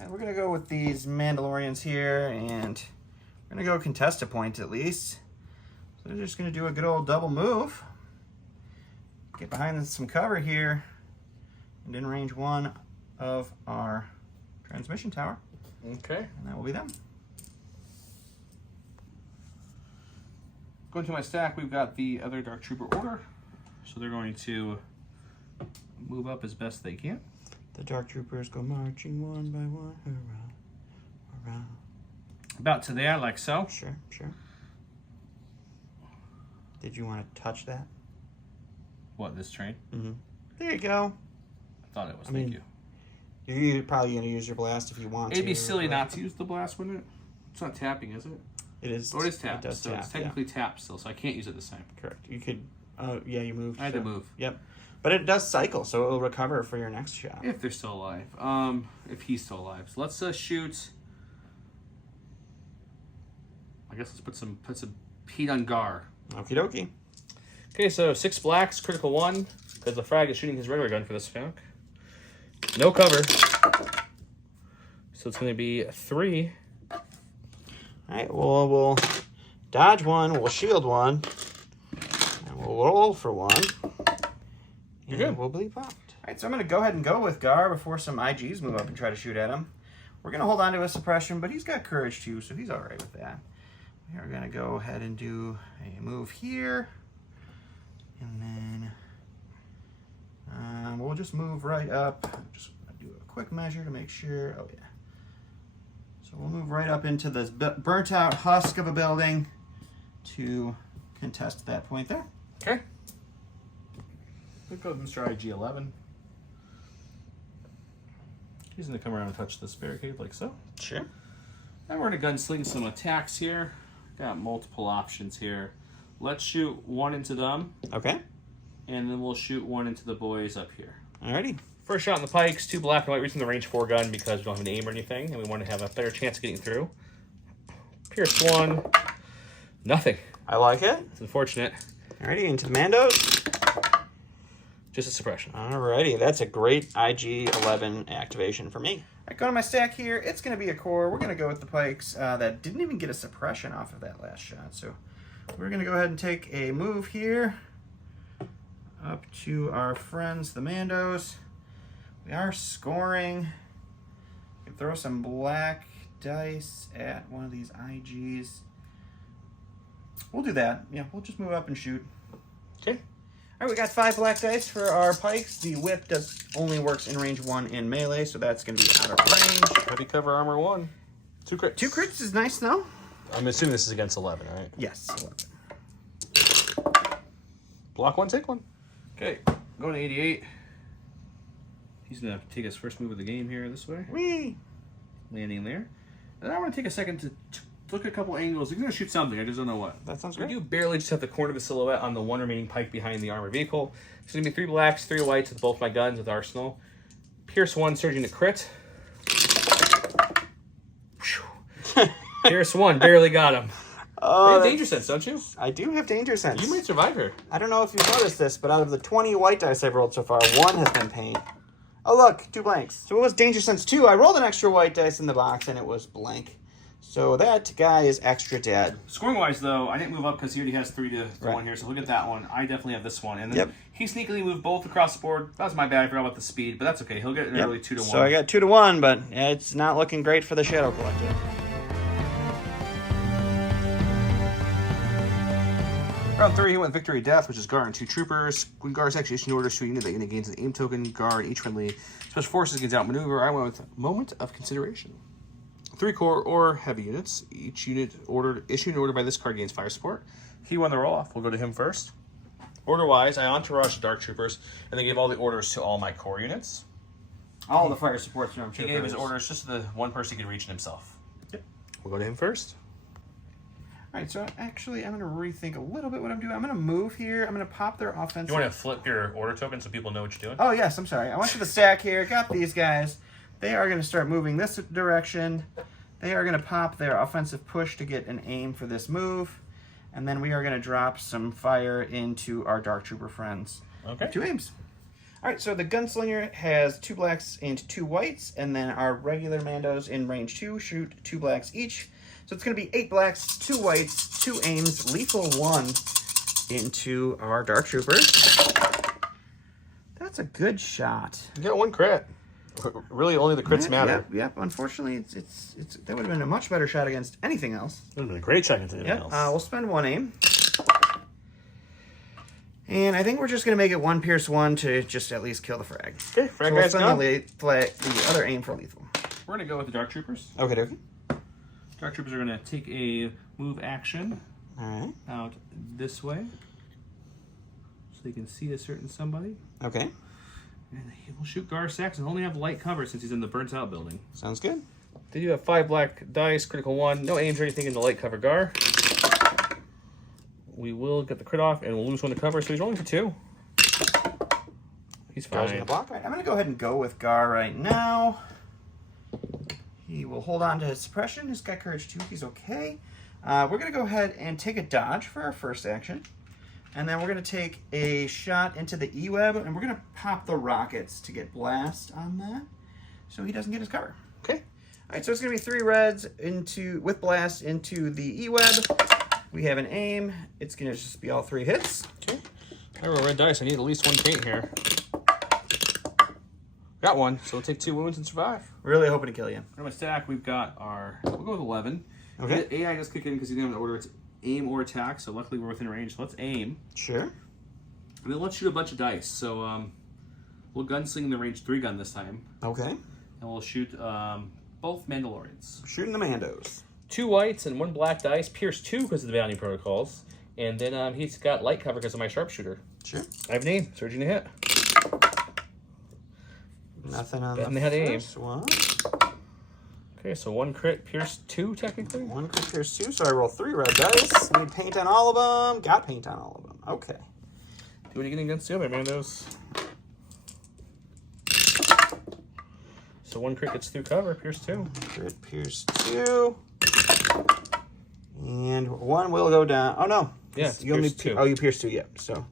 And we're going to go with these Mandalorians here, and we're going to go contest a point at least. So they're just going to do a good old double move. Get behind some cover here, and in range 1 of our transmission tower. Okay. And that will be them. Going to my stack, we've got the other Dark Trooper order. So they're going to move up as best they can. The Dark Troopers go marching 1 by 1 around. About to there, like so. Sure. Did you want to touch that? What, this train? Mm-hmm. There you go. I thought it was, thank you. You're probably going to use your blast if you want to. It'd be silly not to use the blast, wouldn't it? It's not tapping, is it? It is. Oh, it is tapped. It does so tap, it's technically tapped still, so I can't use it this time. Correct. You could Oh, yeah, you moved. I had to move. Yep. But it does cycle, so it'll recover for your next shot. If they're still alive. If he's still alive. So let's shoot. I guess let's put some heat on Gar. Okie dokie. Okay, so 6 blacks, critical 1, because the frag is shooting his regular gun for this Falk. No cover. So it's going to be 3. All right, well, we'll dodge 1, we'll shield 1, and we'll roll for 1. You're good. We'll be popped. All right, so I'm going to go ahead and go with Gar before some IGs move up and try to shoot at him. We're going to hold on to a suppression, but he's got courage too, so he's all right with that. We're going to go ahead and do a move here. And then we'll just move right up. Just do a quick measure to make sure. Oh, yeah. So we'll move right up into this burnt out husk of a building to contest that point there. Okay. We'll go with Mr. IG-11. He's going to come around and touch this barricade like so. Sure. Then we're going to gunsling some attacks here. Got multiple options here. Let's shoot 1 into them. Okay. And then we'll shoot 1 into the boys up here. Alrighty. First shot on the pikes, 2 black and white reaching the range 4 gun because we don't have an aim or anything, and we want to have a better chance of getting through. Pierce 1. Nothing. I like it. It's unfortunate. Alrighty, into the Mandos. Just a suppression. Alrighty, that's a great IG-11 activation for me. I go to my stack here. It's going to be a core. We're going to go with the pikes that didn't even get a suppression off of that last shot. So we're going to go ahead and take a move here up to our friends, the Mandos. We are scoring. We can throw some black dice at one of these IGs. We'll do that. Yeah, we'll just move up and shoot. Okay. All right, we got 5 black dice for our pikes. The whip only works in range 1 in melee, so that's going to be out of range. Heavy cover armor 1. 2 crits. 2 crits is nice, though. I'm assuming this is against 11, right? Yes, 11. Block 1, take 1. Okay, going to 88. He's going to take his first move of the game here this way. Whee! Landing there. And I want to take a second to look at a couple angles. He's going to shoot something. I just don't know what. That sounds We great. do barely just have the corner of the silhouette on the 1 remaining pike behind the armored vehicle. It's going to be 3 blacks, 3 whites with both my guns with Arsenal. Pierce 1, surging to crit. Pierce 1, barely got him. You have danger sense, don't you? I do have danger sense. You might survive her. I don't know if you've noticed this, but out of the 20 white dice I've rolled so far, 1 has been pain. Oh, look, 2 blanks. So it was danger sense 2. I rolled an extra white dice in the box, and it was blank. So that guy is extra dead. Scoring-wise, though, I didn't move up because he already has 3 to 1 here, so look at that one. I definitely have this one. And then he sneakily moved both across the board. That was my bad. I forgot about the speed, but that's okay. He'll get an early 2 to 1. So I got 2 to 1, but it's not looking great for the Shadow Collective. Round 3, he went Victory Death, which is Gar and 2 troopers. When Gar is actually issuing orders to a unit, that unit gains an aim token. Gar and each friendly special forces gains outmaneuver. I went with Moment of Consideration. 3 core or heavy units. Each unit issued an order by this card gains fire support. He won the roll-off. We'll go to him first. Order-wise, I entourage Dark Troopers, and they gave all the orders to all my core units. All the fire support stormtroopers. He gave his orders just to the one person he could reach it himself. Yep. We'll go to him first. All right, so actually, I'm going to rethink a little bit what I'm doing. I'm going to move here. I'm going to pop their offense. You want to flip your order token so people know what you're doing? Oh, yes, I'm sorry. I went to the stack here, got these guys. They are going to start moving this direction. They are going to pop their offensive push to get an aim for this move. And then we are going to drop some fire into our Dark Trooper friends. Okay. 2 aims. All right, so the Gunslinger has 2 blacks and 2 whites. And then our regular Mandos in range 2 shoot 2 blacks each. So it's going to be 8 blacks, 2 whites, 2 aims, lethal 1 into our Dark Troopers. That's a good shot. You got 1 crit. Really, only the crits matter. Yep. Unfortunately, it's that would have been a much better shot against anything else. Would have been a great shot against anything else. We'll spend 1 aim. And I think we're just going to make it 1 pierce 1 to just at least kill the frag. Okay, frag so guy's gone. the other aim for lethal. We're going to go with the Dark Troopers. Okay. Dark Troopers are going to take a move action out this way. So they can see a certain somebody. Okay. And he will shoot Gar Saxon. He'll only have light cover since he's in the burnt out building. Sounds good. They do have 5 black dice, critical 1. No aims or anything in the light cover Gar. we will get the crit off, and we'll lose one to cover, so he's rolling for 2. He's Gar's in fine. the block. Right, I'm going to go ahead and go with Gar right now. He will hold on to his suppression. He's got courage 2. He's okay. We're going to go ahead and take a dodge for our first action. And then we're going to take a shot into the E-web, and we're going to pop the rockets to get blast on that, so he doesn't get his cover. Okay. All right, so it's going to be 3 reds with blast into the E-web. We have an aim. It's going to just be all 3 hits. Okay. I roll red dice. I need at least 1 paint here. Got 1, so we'll take 2 wounds and survive. Really hoping to kill you. For my stack, we've got our... We'll go with 11. Okay. The AI just kick in because he didn't have an order to aim or attack, so luckily we're within range. So let's aim. Sure. And then let's shoot a bunch of dice. So we'll gunsling the range 3 gun this time. Okay. And we'll shoot both Mandalorians. Shooting the Mandos. 2 whites and 1 black dice. Pierce 2 because of the bounty protocols. And then he's got light cover because of my sharpshooter. Sure. I have an aim. Surging to hit. Nothing on And the they had first one. Okay, so 1 crit, Pierce 2 technically. 1 crit pierce 2, so I roll 3 red dice. Need paint on all of them. Got paint on all of them. Okay. Do what are you getting against the other Mandos? So 1 crit gets through cover, Pierce 2. Crit pierce 2. And 1 will go down. Oh, no. Yeah, it's you only pierce 2. Oh, you pierce 2, yeah. So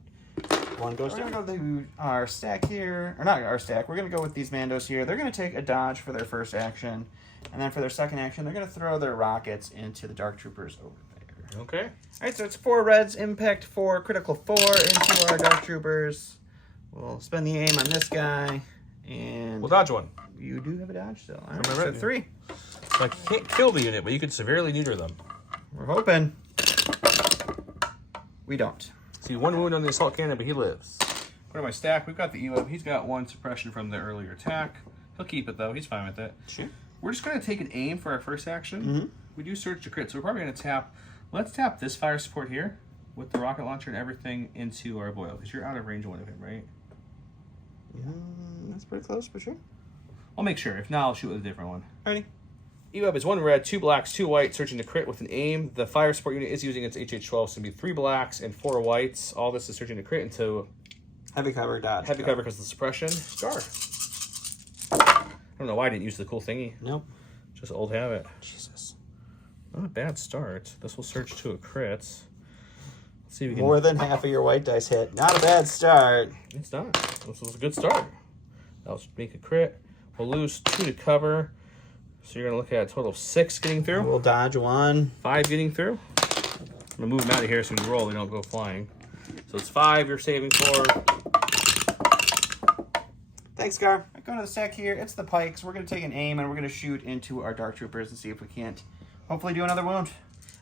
1 goes down. We're going to go to our stack here. Or not our stack. We're going to go with these Mandos here. They're going to take a dodge for their first action. And then for their second action, they're going to throw their rockets into the Dark Troopers over there. Okay. All right, so it's 4 reds, impact 4, critical 4 into our Dark Troopers. We'll spend the aim on this guy. And We'll dodge 1. you do have a dodge still. All right, Am I so right? 3. So I can't kill the unit, but you can severely neuter them. We're hoping. We don't. See, 1 wound on the assault cannon, but he lives. Put in my stack. We've got the ELO. He's got 1 suppression from the earlier attack. He'll keep it, though. He's fine with it. Sure. We're just going to take an aim for our first action. Mm-hmm. We do surge to crit, so we're probably going to tap... Let's tap this fire support here with the rocket launcher and everything into our boil, because you're out of range of 1 of him, right? That's pretty close, for sure. I'll make sure. If not, I'll shoot with a different one. Alrighty. EWeb is 1 red, 2 blacks, 2 whites, searching to crit with an aim. The fire support unit is using its HH-12, so it'll be 3 blacks and 4 whites. All this is searching to crit into Heavy cover, dodge. heavy cover because of the suppression. Scar. I don't know why I didn't use the cool thingy. Nope. Just old habit. Jesus. Not a bad start. This will search to a crit. Let's see if we can... More than half of your white dice hit. Not a bad start. It's not. This was a good start. That'll make a crit. We'll lose 2 to cover. So you're going to look at a total of 6 getting through. We'll dodge 1. 5 getting through. I'm going to move them out of here so when you roll, they don't go flying. So it's 5 you're saving for. Thanks, Gar. Right, going to the stack here. It's the pikes. We're going to take an aim, and we're going to shoot into our Dark Troopers and see if we can't hopefully do another wound.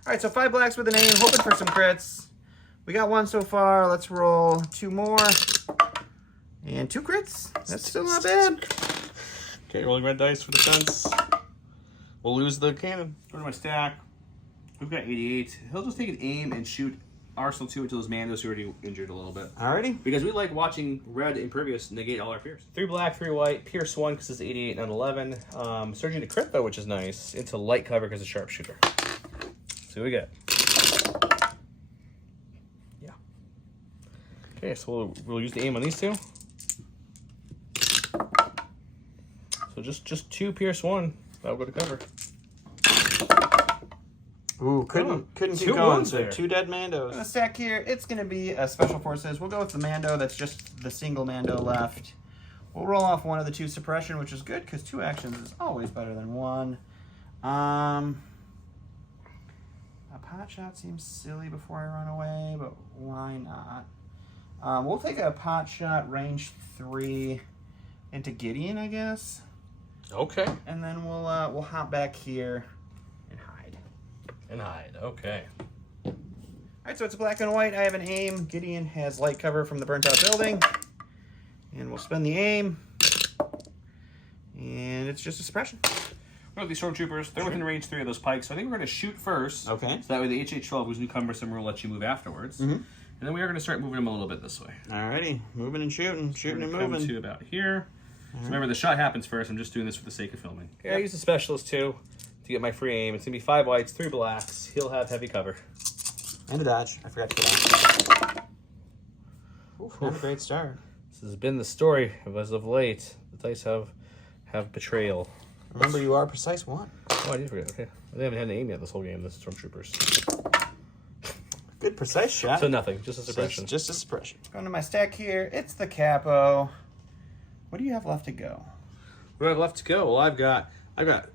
All right, so 5 blacks with an aim, hoping for some crits. We got 1 so far. Let's roll 2 more. And 2 crits. That's still not bad. Okay, rolling red dice for defense. We'll lose the cannon. Go to my stack. We've got 88. He'll just take an aim and shoot Arsenal 2 into those Mandos who are already injured a little bit. Alrighty. Because we like watching red Impervious negate all our fears. 3 black, 3 white, Pierce 1 because it's 88 and 11. Surging to crit though, which is nice. Into light cover because it's sharpshooter. See what we get. Yeah. Okay, so we'll use the aim on these 2. So just 2 Pierce 1. That'll go to cover. Ooh, couldn't keep 2 going. wounds So there. 2 dead Mandos. The stack here, it's going to be a Special Forces. We'll go with the Mando. That's just the single Mando left. We'll roll off 1 of the 2 suppression, which is good because 2 actions is always better than 1. A pot shot seems silly before I run away, but why not? We'll take a pot shot range 3 into Gideon, I guess. Okay. And then we'll hop back here and hide. And hide. Okay. All right, so it's black and white. I have an aim. Gideon has light cover from the burnt out building. And we'll spend the aim. And it's just a suppression. Well, these stormtroopers, they're within range 3 of those pikes, so I think we're going to shoot first. Okay. So that way the HH-12, who's new cumbersome, will let you move afterwards. Mm-hmm. And then we are going to start moving them a little bit this way. Alrighty, moving and shooting, shooting and Come moving. to about here. So remember, the shot happens first. I'm just doing this for the sake of filming. Okay, I use the specialist too to get my free aim. It's going to be 5 whites, 3 blacks. He'll have heavy cover. And the dodge. I forgot to get out. Oof, not a great start. This has been the story of as of late. The dice have betrayal. Remember, you are precise one. Oh, I did forget. Okay. They haven't had an aim yet this whole game, the Stormtroopers. Good precise shot. So nothing, just a suppression. Just a suppression. Going to my stack here. It's the capo. What do you have left to go? What do I have left to go? Well, I've got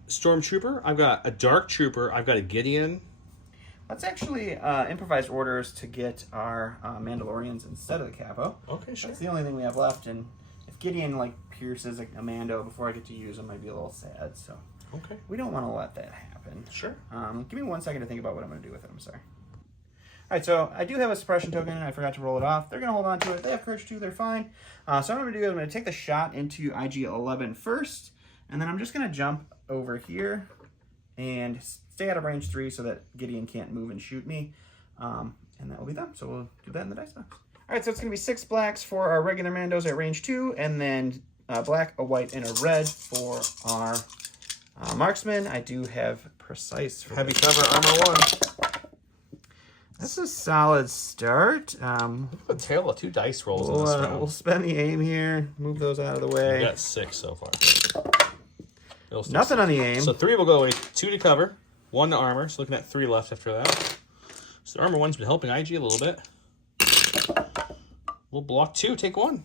Stormtrooper, I've got a Dark Trooper, I've got a Gideon. Let's actually improvise orders to get our Mandalorians instead of the capo. Okay, sure. That's the only thing we have left, and if Gideon like pierces a Mando before I get to use him, I'd be a little sad. So Okay. we don't want to let that happen. Sure. Give me 1 second to think about what I'm going to do with it. I'm sorry. All right, so I do have a suppression token, and I forgot to roll it off. They're going to hold on to it. They have courage too. They're fine. So what I'm going to do is I'm going to take the shot into IG-11 first, and then I'm just going to jump over here and stay out of range 3 so that Gideon can't move and shoot me. And that will be them. So we'll do that in the dice box. All right, so it's going to be 6 blacks for our regular Mandos at range 2, and then a black, a white, and a red for our marksman. I do have precise for Heavy cover, armor 1. That's a solid start. A tail of 2 dice rolls in this round. We'll spend the aim here. Move those out of the way. We got 6 so far. Nothing on the aim. So 3 will go away. 2 to cover, 1 to armor. So looking at 3 left after that. So armor 1's been helping IG a little bit. We'll block 2, take 1.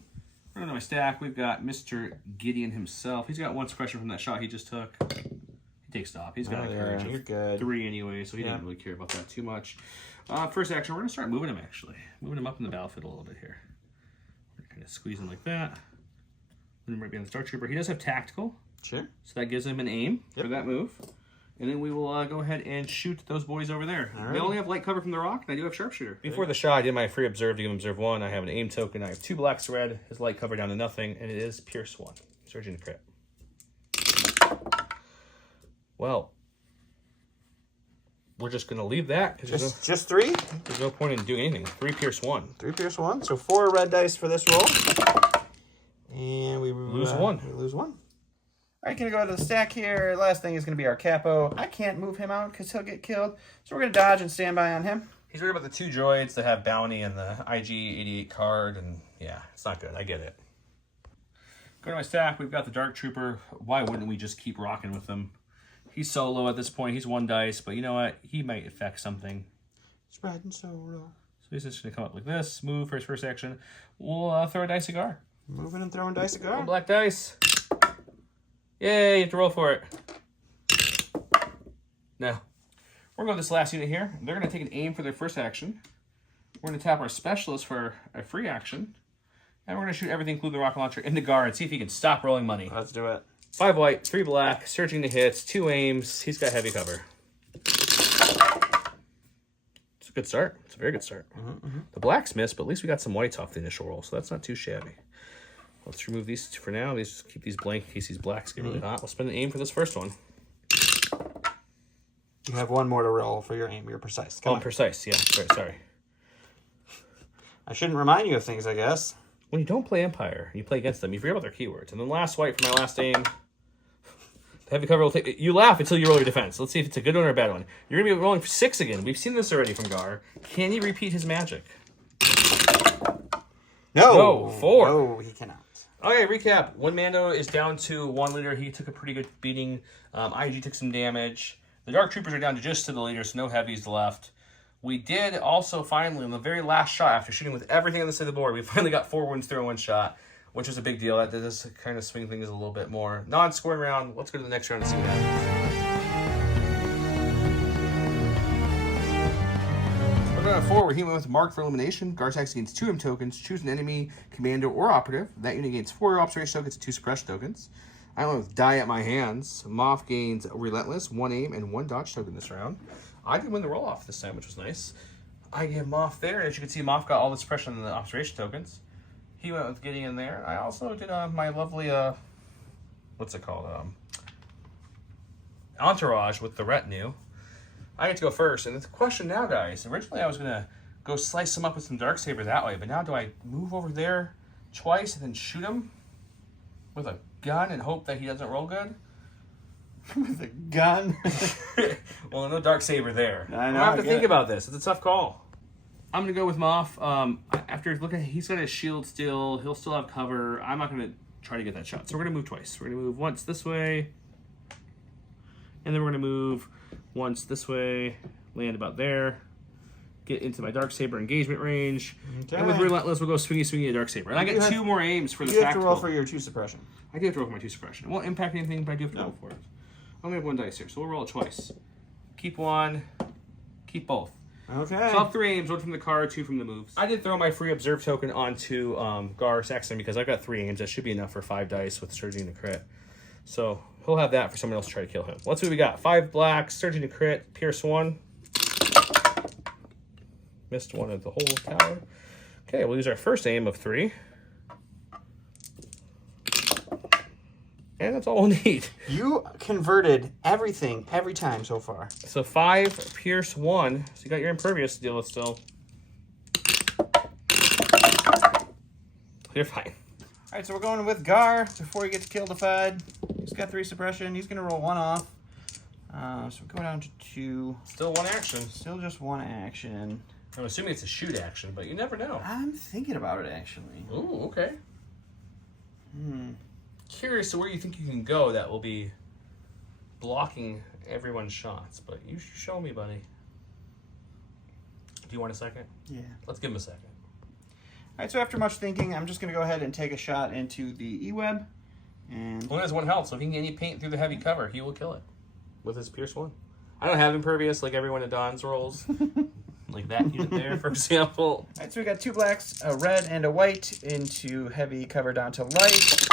Right on my stack, we've got Mr. Gideon himself. He's got 1 suppression from that shot he just took. He takes stop. He's got a courage you're of good. 3 anyway, so he didn't really care about that too much. First action, we're going to start moving him, actually. Moving him up in the battlefield a little bit here. We're going to squeeze him like that. Put him right behind the Star Trooper. He does have tactical. Sure. So that gives him an aim for that move. And then we will go ahead and shoot those boys over there. All right. They only have light cover from the rock, and I do have sharpshooter. Before the shot, I did my free observe to give him observe 1. I have an aim token. I have 2 blacks red, his light cover down to nothing, and it is pierce 1. Surging to crit. Well, we're just going to leave that. Just 3? There's no point in doing anything. 3 pierce 1. 3 pierce 1. So 4 red dice for this roll. And we Lose 1. We lose 1. All right, going to go to the stack here. Last thing is going to be our capo. I can't move him out because he'll get killed. So we're going to dodge and stand by on him. He's worried about the 2 droids that have bounty and the IG-88 card, and yeah, it's not good. I get it. Go to my stack. We've got the Dark Trooper. Why wouldn't we just keep rocking with him? He's solo at this point. He's 1 dice, but you know what? He might affect something. He's riding solo. So he's just going to come up like this, move for his first action. We'll throw a dice cigar. Moving and throwing dice cigar. Black dice. Yay, you have to roll for it. Now, we're going to go this last unit here. They're going to take an aim for their first action. We're going to tap our specialist for a free action. And we're going to shoot everything, including the rocket launcher, into guard. See if he can stop rolling money. Let's do it. 5 white, 3 black, searching the hits, 2 aims. He's got heavy cover. It's a good start. It's a very good start. The blacks missed, but at least we got some whites off the initial roll, so that's not too shabby. Let's remove these for now. Let's keep these blank in case these blacks get really hot. We'll spend an aim for this first one. You have 1 more to roll for your aim. You're precise. Come on. Precise. Yeah, sorry. I shouldn't remind you of things, I guess. When you don't play Empire, you play against them, you forget about their keywords. And then last white for my last aim. The heavy cover will take... You laugh until you roll your defense. Let's see if it's a good one or a bad one. You're going to be rolling for 6 again. We've seen this already from Gar. Can he repeat his magic? No. 4. No, he cannot. Okay, recap. When Mando is down to 1 leader, he took a pretty good beating. IG took some damage. The Dark Troopers are down to just to the leader, so no heavies left. We did also finally, on the very last shot, after shooting with everything on the side of the board, we finally got 4 wounds through in 1 shot, which was a big deal. That does kind of swing things a little bit more. Non-scoring round. Let's go to the next round and see what happens. We're going forward. He went with Mark for elimination. Gar attacks against 2 M tokens. Choose an enemy, commander, or operative. That unit gains 4 observation tokens and 2 suppression tokens. I went with Die at My Hands. Moff gains Relentless, 1 aim, and 1 dodge token this round. I did win the roll-off this time, which was nice. I gave Moff there, and as you can see, Moff got all the suppression on the observation tokens. He went with Gideon there. I also did my lovely, what's it called? Entourage with the retinue. I get to go first, and the question now, guys, originally I was going to go slice him up with some Darksaber that way, but now do I move over there twice and then shoot him with a gun and hope that he doesn't roll good? With a gun? Well, no Darksaber there. I know, I have to think about this. It's a tough call. I'm going to go with Moff. After looking, he's got his shield still. He'll still have cover. I'm not going to try to get that shot. So we're going to move twice. We're going to move once this way. And then we're going to move once this way. Land about there. Get into my Darksaber engagement range. Okay. And with Relentless, we'll go swingy a Darksaber. And I get 2 more aims for the tactical. You have to roll for your 2 suppression. I do have to roll for my 2 suppression. It won't impact anything, but I do have to roll for it. I only have 1 dice here, so we'll roll it twice. Keep 1. Keep both. Okay. So I'll have 3 aims, 1 from the card, 2 from the moves. I did throw my free observe token onto Gar Saxon because I've got 3 aims. That should be enough for 5 dice with Surging to crit. So he'll have that for someone else to try to kill him. Let's see what we got. 5 blacks, Surging to crit, Pierce 1. Missed 1 of the whole tower. Okay, we'll use our first aim of 3. And that's all we'll need. You converted everything every time so far. So 5, Pierce 1. So you got your impervious to deal with still. You're fine. All right, so we're going with Gar before he gets killified. He's got 3 suppression. He's going to roll 1 off. So we go down to 2. Still 1 action. Still just 1 action. I'm assuming it's a shoot action, but you never know. I'm thinking about it, actually. Ooh, okay. Curious to where you think you can go that will be blocking everyone's shots, but you show me, buddy. Do you want a second? Yeah. Let's give him a second. All right, so after much thinking, I'm just going to go ahead and take a shot into the E-Web. And Well, he has 1 health, so if he can get any paint through the heavy cover, he will kill it with his Pierce 1. I don't have impervious like everyone at Don's rolls. Like that unit there, for example. All right, so we got 2 blacks, a red and a white into heavy cover down to light.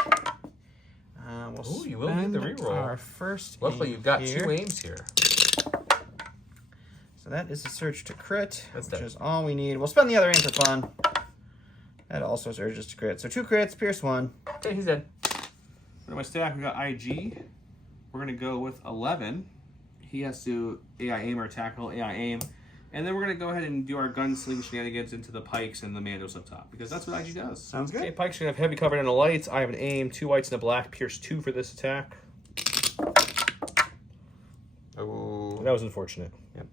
Ooh, you will get the reroll. Our first Luckily, you've got here. 2 aims here. So that is a surge to crit, That's which dead. is all we need. We'll spend the other aim for fun. That also surges to crit. So 2 crits, Pierce 1. Okay, he's dead. For my stack, we got IG. We're going to go with 11. He has to AI aim or tackle, AI aim. And then we're going to go ahead and do our gunsling shenanigans into the pikes and the Mandos up top, because that's what IG does. Sounds good. Okay, pikes are going to have heavy cover and the lights. I have an aim, 2 whites and a black, Pierce 2 for this attack. Oh. That was unfortunate. Yep.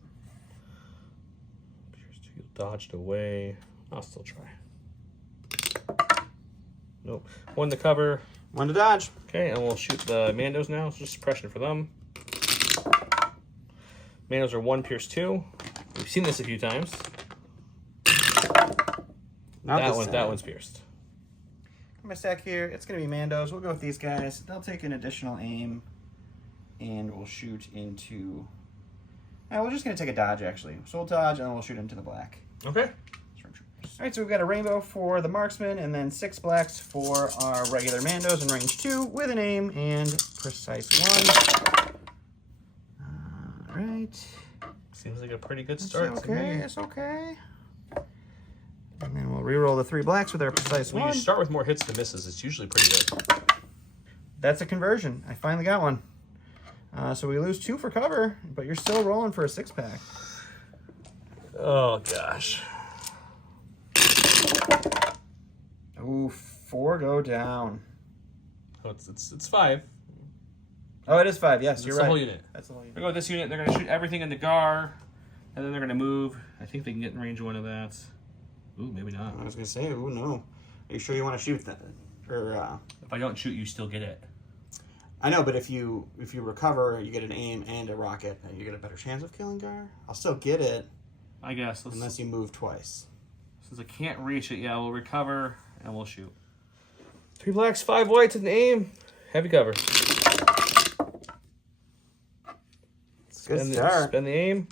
Pierce 2 dodged away. I'll still try. Nope. 1 to cover. 1 to dodge. Okay, and we'll shoot the Mandos now. So just suppression for them. Mandos are 1, Pierce 2. We've seen this a few times. That one's pierced. My stack here, it's going to be Mandos. We'll go with these guys. They'll take an additional aim, and we'll shoot into... we're just going to take a dodge, actually. So we'll dodge, and then we'll shoot into the black. Okay. All right, so we've got a rainbow for the marksman, and then 6 blacks for our regular Mandos in range 2 with an aim and precise 1. All right. Seems like a pretty good start. It's okay. It's okay. And then we'll reroll the 3 blacks with our precise When 1. you start with more hits than misses, it's usually pretty good. That's a conversion. I finally got one. So we lose 2 for cover, but you're still rolling for a 6-pack. Oh gosh. Ooh, 4 go down. Oh, it's 5. Oh, it is 5. Yes, you're That's right. the whole unit. That's the whole unit. We're going with this unit. They're going to shoot everything into Gar, and then they're going to move. I think they can get in range 1 of that. Ooh, maybe not. I was gonna say, ooh, no. Are you sure you want to shoot that? Or If I don't shoot, you still get it. I know, but if you recover, you get an aim and a rocket, you get a better chance of killing Gar. I'll still get it, I guess. unless you move twice. Since I can't reach it, yeah, we'll recover and we'll shoot. 3 blacks, 5 whites, and aim. Heavy cover. Good start. Spend the aim.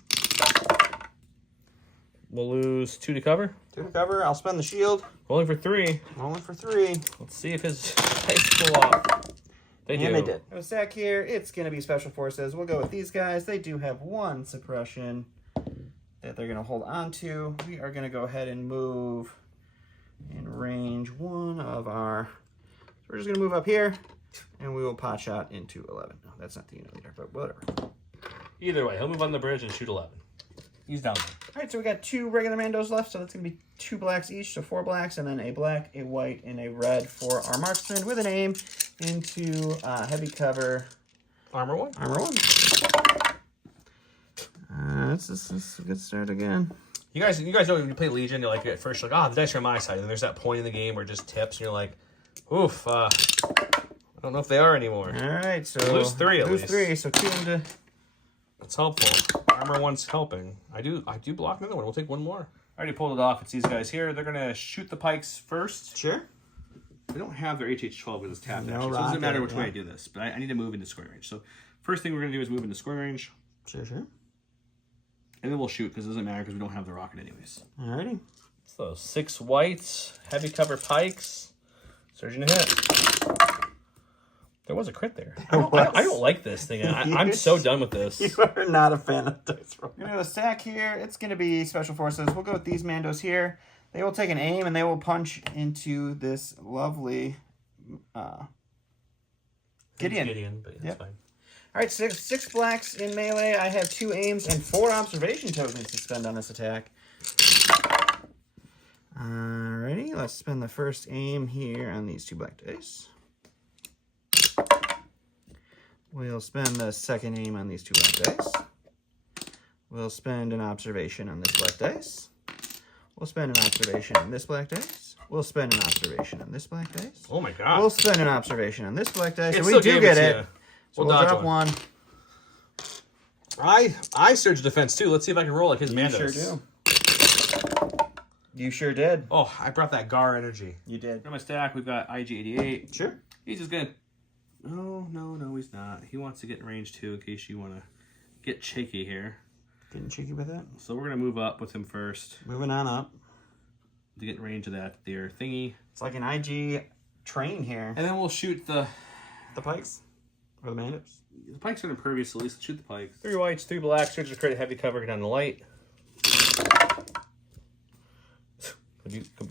We'll lose 2 to cover. 2 to cover. I'll spend the shield. Rolling for 3. Rolling for 3. Let's see if his dice pull off. They do. And they did. A stack here. It's going to be Special Forces. We'll go with these guys. They do have 1 suppression that they're going to hold on to. We are going to go ahead and move in range 1 of our... So we're just going to move up here, and we will pot shot into 11. No, that's not the unit leader, but whatever. Either way, he'll move on the bridge and shoot 11. He's down there. All right, so we got 2 regular Mandos left, so that's going to be 2 blacks each, so 4 blacks, and then a black, a white, and a red for our marksman with an aim into heavy cover. Armor 1. Armor 1. This is a good start again. You guys know when you play Legion, you're like, at first you're like, oh, the dice are on my side. And there's that point in the game where it just tips, and you're like, oof, I don't know if they are anymore. All right, so lose 3 at least. Lose 3, so 2 into... That's helpful. Armor 1's helping. I do block another one. We'll take 1 more. I already pulled it off. It's these guys here. They're going to shoot the pikes first. Sure. We don't have their HH12 with this tapped, No actually. So it doesn't matter which rocket, way I do this. But I need to move into square range. So first thing we're going to do is move into square range. Sure. And then we'll shoot, because it doesn't matter, because we don't have the rocket anyways. Alrighty. So 6 whites, heavy cover pikes, surging to hit. There was a crit there. I don't like this thing. I'm so done with this. You are not a fan of dice roll. We're going to have a stack here. It's going to be Special Forces. We'll go with these Mandos here. They will take an aim, and they will punch into this lovely Gideon. Gideon, but that's fine. All right, 6 blacks in melee. I have 2 aims and 4 observation tokens to spend on this attack. Alrighty, let's spend the first aim here on these 2 black dice. We'll spend the second aim on these 2 black dice. We'll spend an observation on this black dice. We'll spend an observation on this black dice. We'll spend an observation on this black dice. Oh my god. We'll spend an observation on this black dice. And we do get it. So We'll we'll dodge drop one. I surge defense too. Let's see if I can roll like his Mandos. You sure do. You sure did. Oh, I brought that Gar energy. You did. In my stack, we've got IG-88. Sure. He's just gonna... No, he's not. He wants to get in range too, in case you want to get cheeky here. Getting cheeky with it. So we're gonna move up with him first. Moving on up. To get in range of that there thingy. It's like an IG train here. And then we'll shoot the pikes? Or the Mandos? The pikes are impervious, so at least shoot the pikes. 3 whites, 3 blacks, surge to create a heavy cover, get on the light.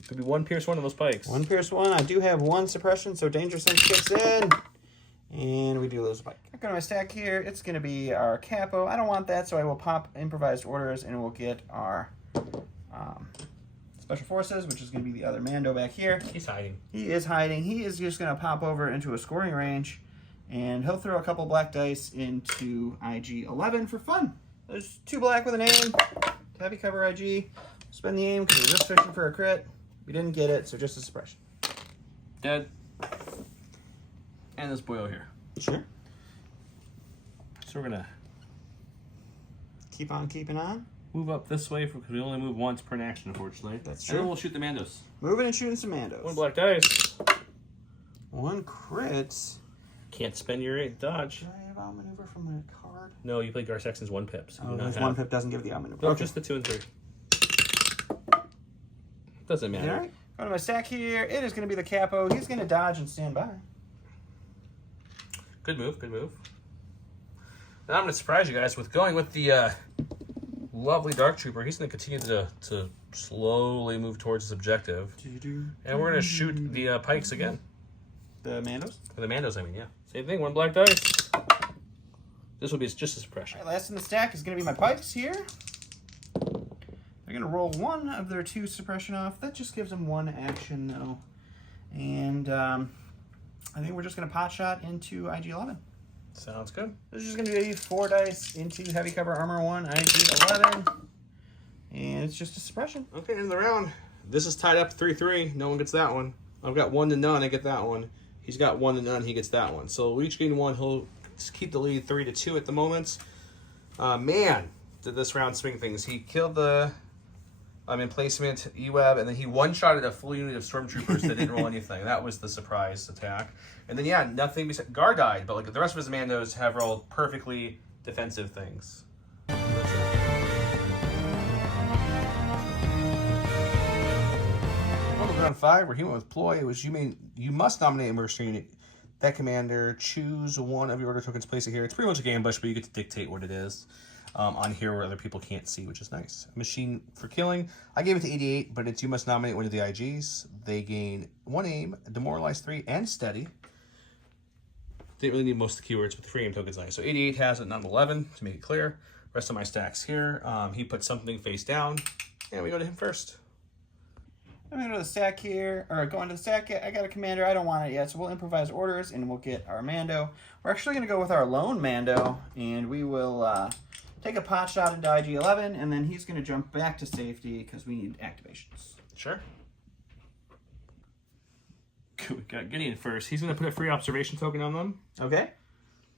Could be 1 pierce 1 of those pikes. 1 pierce 1. I do have 1 suppression, so danger sense kicks in. And we do lose a pike. I'm going to stack here. It's going to be our capo. I don't want that, so I will pop improvised orders, and we'll get our Special Forces, which is going to be the other Mando back here. He's hiding. He is hiding. He is just going to pop over into a scoring range, and he'll throw a couple black dice into IG-11 for fun. There's 2 black with an aim. Heavy cover IG. Spend the aim because we're just fishing for a crit. We didn't get it, so just a suppression. Dead. And this boy over here. Sure. So we're going to keep on keeping on. Move up this way because we only move once per action, unfortunately. That's true. true. And then we'll shoot the Mandos. Moving and shooting some Mandos. 1 black dice. 1 crit. Can't spend your dodge. Do I have outmaneuver from my card? No, you play Gar Saxon's 1 pip. So there's 1 pip doesn't give the outmaneuver. No, just the 2 and 3. Doesn't matter. All right. Go to my stack here. It is going to be the capo. He's going to dodge and stand by. Good move. Now I'm going to surprise you guys with going with the lovely Dark Trooper. He's going to continue to slowly move towards his objective. And we're going to shoot the pikes again. The Mandos? The Mandos, I mean, yeah. Same thing, 1 black dice. This will be just a suppression. All right, last in the stack is going to be my pikes here. They're going to roll 1 of their 2 suppression off. That just gives them 1 action, though. And I think we're just going to pot shot into IG-11. Sounds good. This is just going to be 4 dice into heavy cover armor 1, IG-11. And it's just a suppression. Okay, end of the round. This is tied up 3-3. No one gets that one. I've got 1 to none. I get that one. He's got 1 to none. He gets that one. So we each gain 1. He'll just keep the lead 3-2 at the moment. Man, did this round swing things. He killed the emplacement E-Web, and then he one-shotted a full unit of stormtroopers that didn't roll anything. That was the surprise attack. And then, yeah, nothing besides... Gar died, but like the rest of his Mandos have rolled perfectly defensive things. Round 5, where he went with Ploy, it was you must nominate a mercenary unit. That commander, choose 1 of your order tokens, place it here. It's pretty much a ambush, but you get to dictate what it is on here where other people can't see, which is nice. Machine for killing. I gave it to 88, but it's you must nominate 1 of the IGs. They gain 1 aim, demoralize 3, and steady. Didn't really need most of the keywords, but the free aim token's nice. So 88 has it, not 11, to make it clear. Rest of my stacks here. He put something face down, and we go to him first. I'm going to go to the stack here, or go into the stack. I got a commander. I don't want it yet, so we'll improvise orders, and we'll get our Mando. We're actually going to go with our lone Mando, and we will take a pot shot into IG-11, and then he's going to jump back to safety because we need activations. Sure. We got Gideon first. He's going to put a free observation token on them. Okay.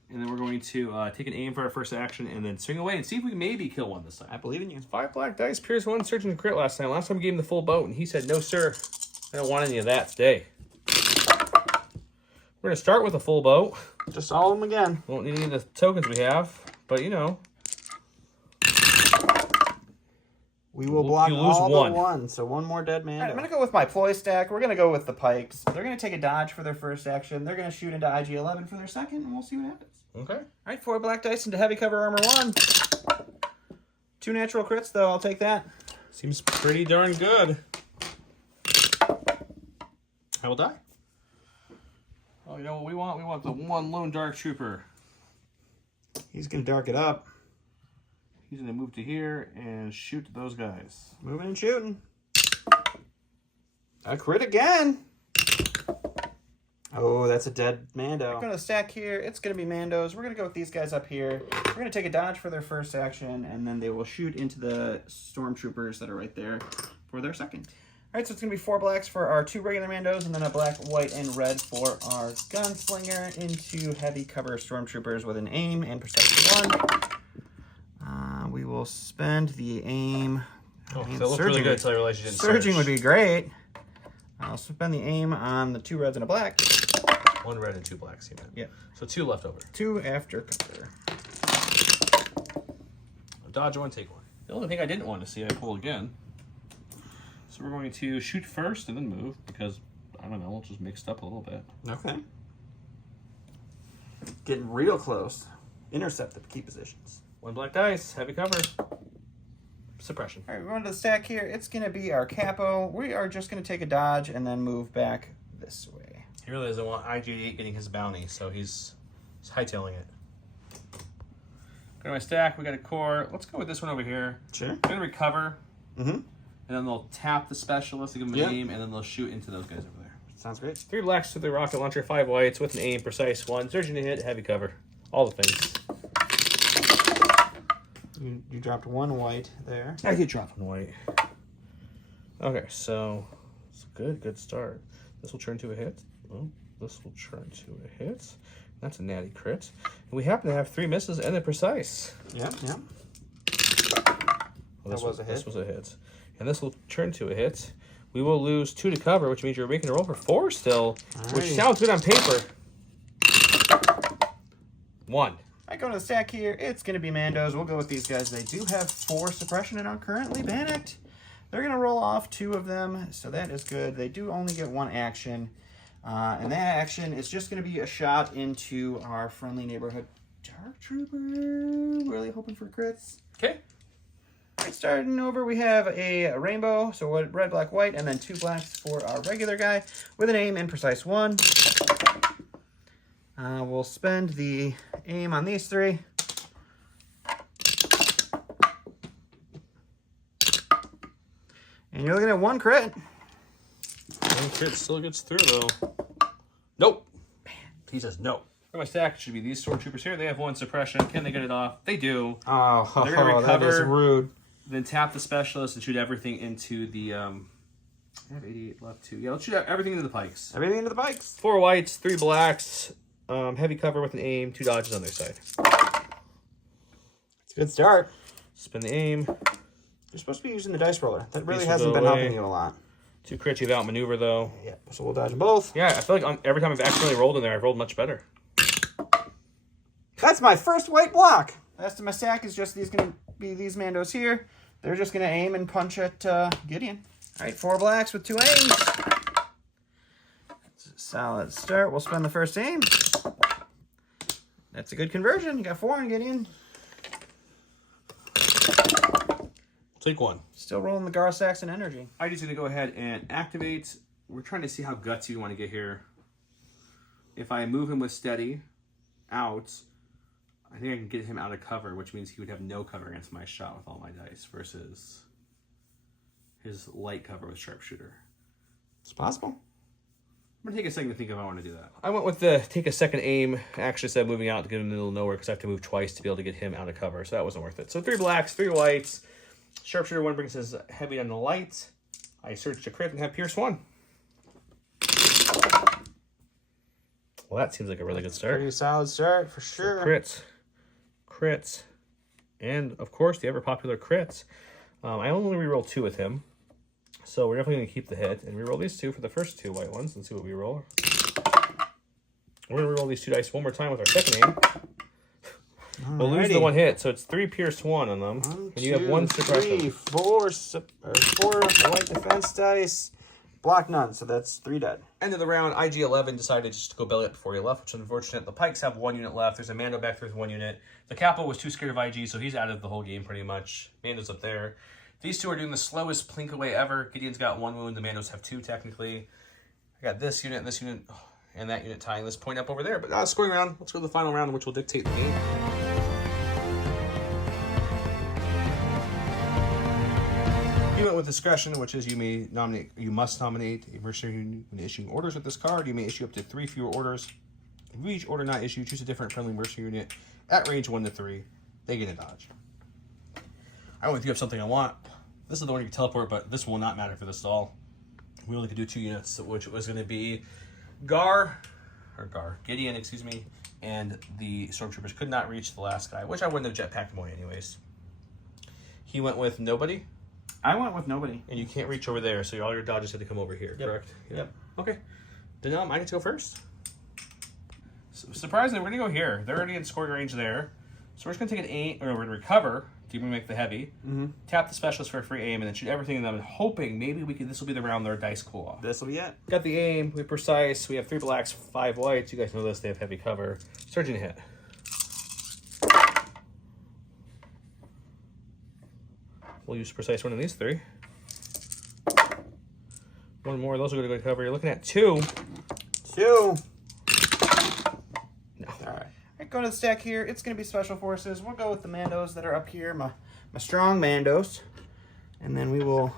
And then we're going to take an aim for our first action and then swing away and see if we can maybe kill one this time. I believe in you. 5 black dice, Pierce 1, searching to crit last time. Last time we gave him the full boat, and he said, no, sir. I don't want any of that today. We're going to start with a full boat. Just all of them again. Won't need any of the tokens we have, but you know. We will block you lose all one. but one, so one more dead man. All right, I'm going to go with my ploy stack. We're going to go with the pikes. They're going to take a dodge for their first action. They're going to shoot into IG-11 for their second, and we'll see what happens. Okay. All right, 4 black dice into heavy cover armor 1. 2 natural crits, though. I'll take that. Seems pretty darn good. I will die. Oh, you know what we want? We want the one lone dark trooper. He's going to dark it up. He's going to move to here and shoot those guys. Moving and shooting. A crit again. Oh, that's a dead Mando. We're going to stack here. It's going to be Mandos. We're going to go with these guys up here. We're going to take a dodge for their first action, and then they will shoot into the stormtroopers that are right there for their second. All right, so it's going to be 4 blacks for our 2 regular Mandos, and then a black, white, and red for our gunslinger into heavy cover stormtroopers with an aim and perception 1. We will spend the aim. Oh, that looked really good until I realized you didn't Surging search. would be great. I'll spend the aim on the 2 reds and a black. 1 red and 2 blacks, you meant. Yeah. So 2 left over. 2 after cover. Dodge 1, take 1. The only thing I didn't want to see, I pull again. So we're going to shoot first and then move because, I don't know, it's just mixed up a little bit. Okay. Getting real close. Intercept the key positions. 1 black dice, heavy cover. Suppression. All right, we're going to the stack here. It's going to be our capo. We are just going to take a dodge and then move back this way. He really doesn't want IG-8 getting his bounty, so he's hightailing it. Go to my stack, we got a core. Let's go with this one over here. Sure. I'm going to recover. Mm-hmm. And then they'll tap the specialist to give them an aim, and then they'll shoot into those guys over there. Sounds great. 3 blacks to the rocket launcher, 5 whites with an aim, precise 1. Surging to hit, heavy cover. All the things. You dropped 1 white there. I did drop 1 white. Okay, so it's a good start. This will turn to a hit. Oh, this will turn to a hit. That's a natty crit. And we happen to have 3 misses and a precise. Yep. Well, That was a hit. This was a hit. And this will turn to a hit. We will lose 2 to cover, which means you're making a roll for 4 still, which Alrighty. sounds good on paper. 1. I go to the stack here. It's going to be Mandos. We'll go with these guys. They do have 4 suppression and are currently panicked. They're going to roll off 2 of them, so that is good. They do only get 1 action. And that action is just going to be a shot into our friendly neighborhood Dark Trooper. Really hoping for crits. Okay. Right, starting over, we have a rainbow. So red, black, white, and then 2 blacks for our regular guy with an aim and precise 1. We'll spend the aim on these 3. And you're looking at 1 crit. 1 crit still gets through, though. Nope. He says no. For my stack, it should be these stormtroopers here. They have 1 suppression. Can they get it off? They do. Oh, They're going to recover. that is rude. Then tap the specialist and shoot everything into the... I have 88 left, too. Yeah, let's shoot everything into the pikes. Everything into the bikes. 4 whites, 3 blacks. Heavy cover with an aim. 2 dodges on their side. It's a good start. Spin the aim. You're supposed to be using the dice roller. That really These will hasn't go been away. helping you a lot. 2 crits, you've outmaneuver, though. Yeah, so we'll dodge them both. Yeah, I feel like every time I've accidentally rolled in there, I've rolled much better. That's my first white block. Last of my stack is just these going to be these Mandos here. They're just going to aim and punch at Gideon. All right, 4 blacks with 2 aims. That's a solid start. We'll spend the first aim. That's a good conversion. You got 4 on Gideon. Take 1. Still rolling the Gar Saxon energy. I'm just going to go ahead and activate. We're trying to see how gutsy we want to get here. If I move him with steady out, I think I can get him out of cover, which means he would have no cover against my shot with all my dice versus his light cover with sharpshooter. It's possible. I'm going to take a second to think if I want to do that. I went with the take a second aim, actually instead of moving out to get him in the middle of nowhere because I have to move twice to be able to get him out of cover, so that wasn't worth it. So 3 blacks, 3 whites. Sharpshooter 1 brings his heavy on the light. I searched a crit and have Pierce 1. Well, that seems like a really good start. Pretty solid start, for sure. So crits, and of course the ever popular crits. I only reroll 2 with him, so we're definitely going to keep the hit and reroll these 2 for the first 2 white ones and see what we roll. We're going to reroll these 2 dice one more time with our second aim. We'll lose the 1 hit, so it's 3 Pierce 1 on them. 1, and you have 1 suppression. 3, 4 white defense dice. Block none, so that's 3 dead. End of the round, IG-11 decided just to go belly up before he left, which is unfortunate. The Pikes have 1 unit left. There's a Mando back there with 1 unit. The Capo was too scared of IG, so he's out of the whole game pretty much. Mando's up there. These 2 are doing the slowest plink away ever. Gideon's got 1 wound. The Mandos have 2 technically. I got this unit, and that unit tying this point up over there. But scoring round, let's go to the final round, which will dictate the game. You went with discretion, which is you must nominate a mercenary when issuing orders with this card. You may issue up to 3 fewer orders. If each order not issued, choose a different friendly mercenary unit at range 1 to 3. They get a dodge. I went with you have something I want. This is the one you can teleport, but this will not matter for this stall. We only could do 2 units, which was going to be Gideon, excuse me, and the Stormtroopers could not reach the last guy, which I wouldn't have jetpacked him away anyways. He went with nobody. I went with nobody. And you can't reach over there, so all your dodges had to come over here, correct? Yep. Okay. Then I get to go first. So, surprisingly, we're going to go here. They're already in scoring range there. So we're just going to take an aim, or we're going to recover to make the heavy. Tap the specialist for a free aim, and then shoot everything in them, and hoping maybe this will be the round their dice cool off. This will be it. Got the aim. We precise. We have 3 blacks, 5 whites. You guys know this. They have heavy cover. Surging hit. We'll use precise 1 of these 3. 1 more. Those are going to go to cover. You're looking at 2. 2. No. All right. Go to the stack here. It's going to be special forces. We'll go with the Mandos that are up here, my strong Mandos. And then we will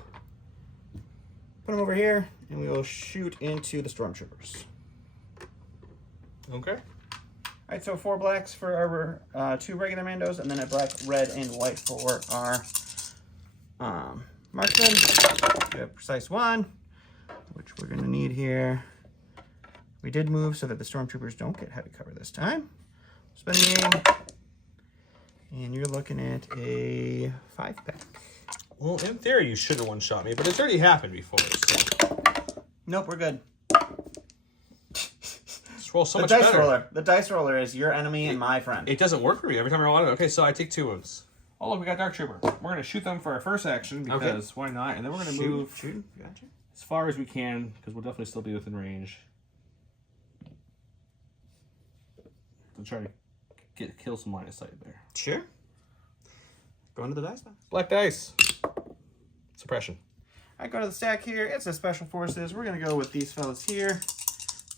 put them over here, and we will shoot into the Stormtroopers. Okay. All right, so 4 blacks for our 2 regular Mandos, and then a black, red, and white for our marksman. We have precise 1, which we're going to need here. We did move so that the Stormtroopers don't get heavy cover this time. Spend the aim, and you're looking at a 5-pack. Well, in theory, you should have one-shot me, but it's already happened before. So. Nope, we're good. Just roll so much better. The dice roller is your enemy and my friend. It doesn't work for me every time I roll it. Okay, so I take 2 wounds. Oh, look, we got Dark Trooper. We're going to shoot them for our first action, because why not? And then we're going to move Gotcha. as far as we can, because we'll definitely still be within range. To try to kill some line of sight there. Sure. Going to the dice box. Black dice. Suppression. I go to the stack here. It's a special forces. We're going to go with these fellas here.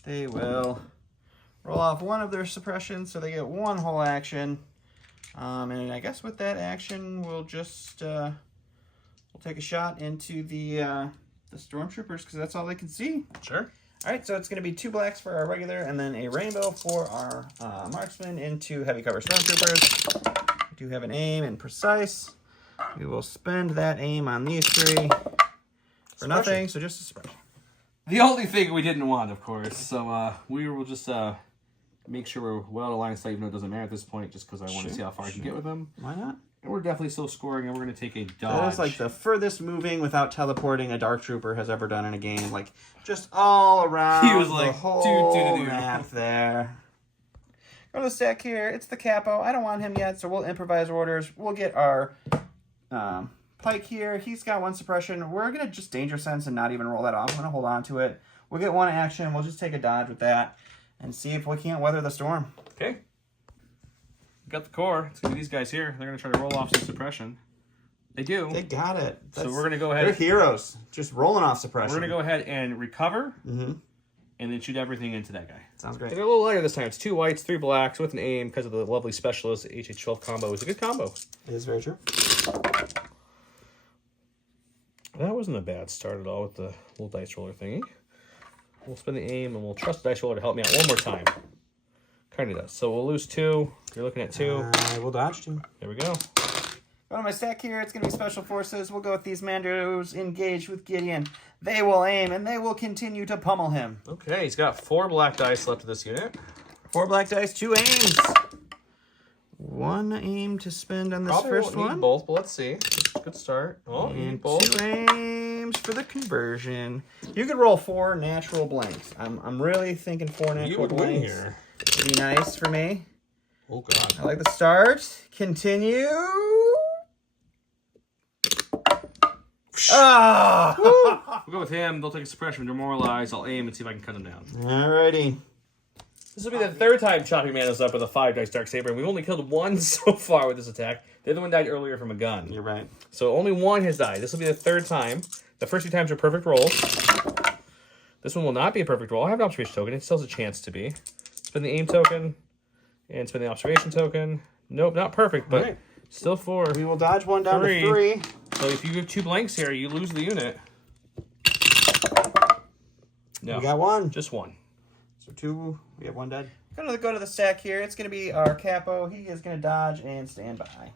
They will roll off 1 of their suppressions, so they get 1 whole action. And I guess with that action, we'll just we'll take a shot into the Stormtroopers, because that's all they can see. Sure. All right, so it's going to be 2 blacks for our regular, and then a rainbow for our marksman into heavy cover Stormtroopers. We do have an aim and precise. We will spend that aim on these 3 for nothing, so just a suppression. The only thing we didn't want, of course. So we will just make sure we're well out of line of sight, even though it doesn't matter at this point, just because I want to see how far I can get with them. Why not? And we're definitely still scoring, and we're going to take a dodge. That is like the furthest moving without teleporting a Dark Trooper has ever done in a game. Like, just all around he was like, the whole map there. Go to the stack here. It's the Capo. I don't want him yet, so we'll improvise orders. We'll get our Pike here. He's got 1 suppression. We're going to just Danger Sense and not even roll that off. I'm going to hold on to it. We'll get 1 action. We'll just take a dodge with that and see if we can't weather the storm. Okay. Got the core. It's going to be these guys here. They're going to try to roll off some suppression. They do. They got it. So we're going to go ahead. They're heroes. Just rolling off suppression. We're going to go ahead and recover. And then shoot everything into that guy. Sounds great. They're a little lighter this time. It's 2 whites, 3 blacks with an aim because of the lovely specialist HH12 combo. It's a good combo. It is very true. That wasn't a bad start at all with the little dice roller thingy. We'll spin the aim, and we'll trust the dice roller to help me out one more time. Kind of does. So we'll lose 2. You're looking at 2. I will dodge 2. There we go. Go to my stack here. It's going to be Special Forces. We'll go with these Mandos engaged with Gideon. They will aim, and they will continue to pummel him. Okay, he's got 4 black dice left of this unit. 4 black dice, 2 aims. 1 aim to spend on this Probably first won't need one. both, but let's see. Good start. Oh, And both. 2 aims for the conversion. You could roll 4 natural blanks. I'm really thinking 4 natural You would blanks. win here. Would be nice for me. Oh, God. I like the start. Continue. Ah! We'll go with him. They'll take a suppression, demoralize. I'll aim and see if I can cut him down. Alrighty. This will be the 3rd time chopping Mandos up with a 5 dice Darksaber, and we've only killed 1 so far with this attack. The other one died earlier from a gun. You're right. So only 1 has died. This will be the 3rd time. The first 2 times are perfect rolls. This one will not be a perfect roll. I have an observation token. It still has a chance to be. Spin the aim token, and spin the observation token. Nope, not perfect, but Right. still 4. We will dodge 1 down 3. to 3. So if you give 2 blanks here, you lose the unit. No, We got 1. just 1. So 2. We have 1 dead. Gonna go to the stack here. It's gonna be our capo. He is gonna dodge and stand by.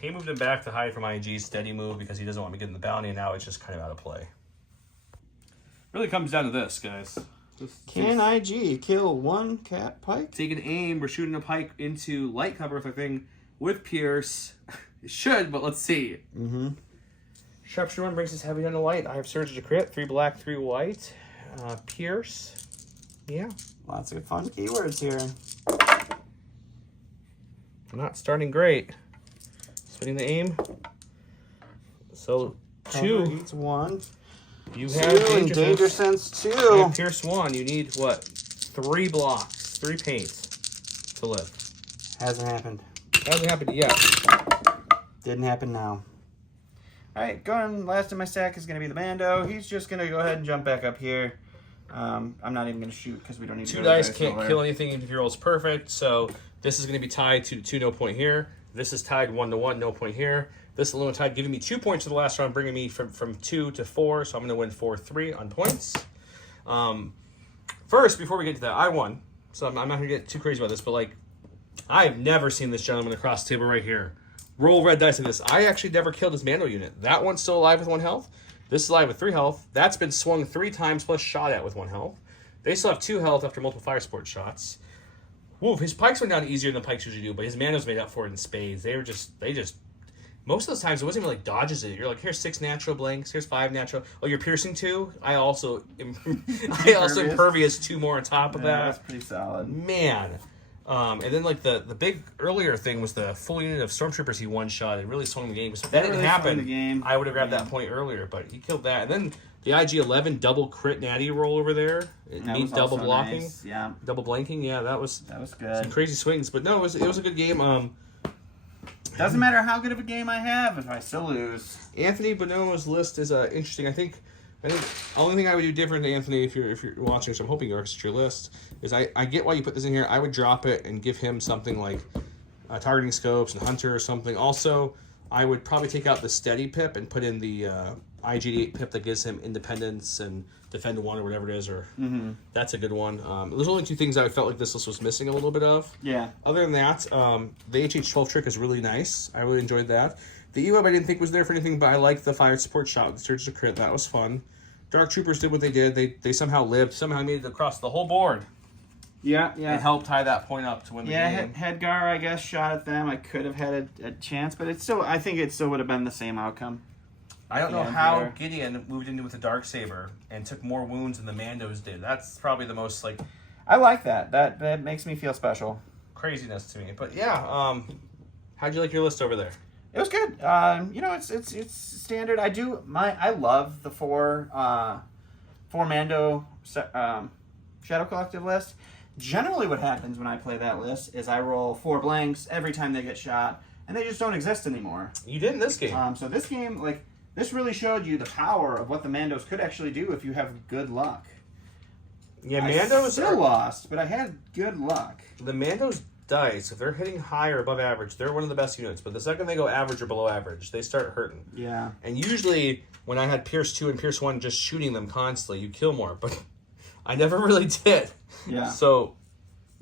He moved him back to hide from IG's steady move because he doesn't want me getting the bounty, and now it's just kind of out of play. Really comes down to this, guys. Can IG kill 1 cat pike? Take an aim. We're shooting a pike into light cover with a thing with Pierce. It should, but let's see. Mm-hmm. Sharpshooter 1 brings his heavy down to light. I have Surge to crit. 3 black, 3 white. Pierce. Yeah. Lots of fun keywords here. Not starting great. Spinning the aim. So, Cover 2. eats 1. You 2 have and danger sense 2. You have Pierce 1. You need, what? 3 blocks. 3 paints to live. Hasn't happened. Hasn't happened yet. Didn't happen now. Alright, going last in my stack is going to be the Mando. He's just going to go ahead and jump back up here. I'm not even going to shoot because we don't need 2 to. dice can't kill anything even if your roll's perfect. So this is going to be tied to 2, no point here. This is tied 1 to 1, no point here. This alone tied, giving me 2 points for the last round, bringing me from 2 to 4. So I'm going to win 4-3 on points. First, before we get to that, I won. So I'm not going to get too crazy about this, but like, I have never seen this gentleman across the table right here roll red dice like this. I actually never killed his Mando unit. That one's still alive with 1 health. This is alive with 3 health. That's been swung 3 times plus shot at with 1 health. They still have 2 health after multiple fire support shots. Woo, his pikes went down easier than pikes usually do, but his Mandos made up for it in spades. They just, most of those times it wasn't even like dodges it. You're like, here's 6 natural blanks, here's 5 natural. Oh, you're piercing 2? I also impervious 2 more on top of that. That's pretty solid. Man. And then like the big earlier thing was the full unit of stormtroopers he one shot. It really swung the game. So if that didn't really happen, swung the game. I would have grabbed that point earlier, but he killed that. And then the IG-11 double crit natty roll over there. It means double also blocking. Nice. Yeah. Double blanking. Yeah, that was good. some crazy swings. But no, it was a good game. Doesn't matter how good of a game I have if I still lose. Anthony Bonomo's list is interesting. I think the only thing I would do different, Anthony, if you're watching, so I'm hoping you are, 'cause it's your list, is I get why you put this in here. I would drop it and give him something like targeting scopes and hunter or something. Also, I would probably take out the steady pip and put in the IG8 pip that gives him independence and defend 1 or whatever it is. Or that's a good one. There's only 2 things I felt like this list was missing a little bit of. Yeah. Other than that, the HH12 trick is really nice. I really enjoyed that. The EWAB I didn't think was there for anything, but I liked the fire support shot with the Surge to crit. That was fun. Dark Troopers did what they did. They somehow lived. Somehow made it across the whole board. Yeah. And helped tie that point up to win the game. Hedgar, I guess, shot at them. I could have had a chance, but I think it still would have been the same outcome. I don't know Yeah, how there. Gideon moved into with the Darksaber and took more wounds than the Mandos did. That's probably the most like I like that. That makes me feel special. craziness to me. But yeah, how'd you like your list over there? It was good. It's standard. I love the four Mando Shadow Collective list. Generally what happens when I play that list is I roll 4 blanks every time they get shot, and they just don't exist anymore. You did in this game. So this game, this really showed you the power of what the Mandos could actually do if you have good luck. Yeah, I Mandos still lost, but I had good luck. The Mandos dice, if they're hitting high or above average, they're one of the best units. But the second they go average or below average, they start hurting. Yeah. And usually, when I had Pierce 2 and Pierce 1 just shooting them constantly, you kill more. But I never really did. Yeah. So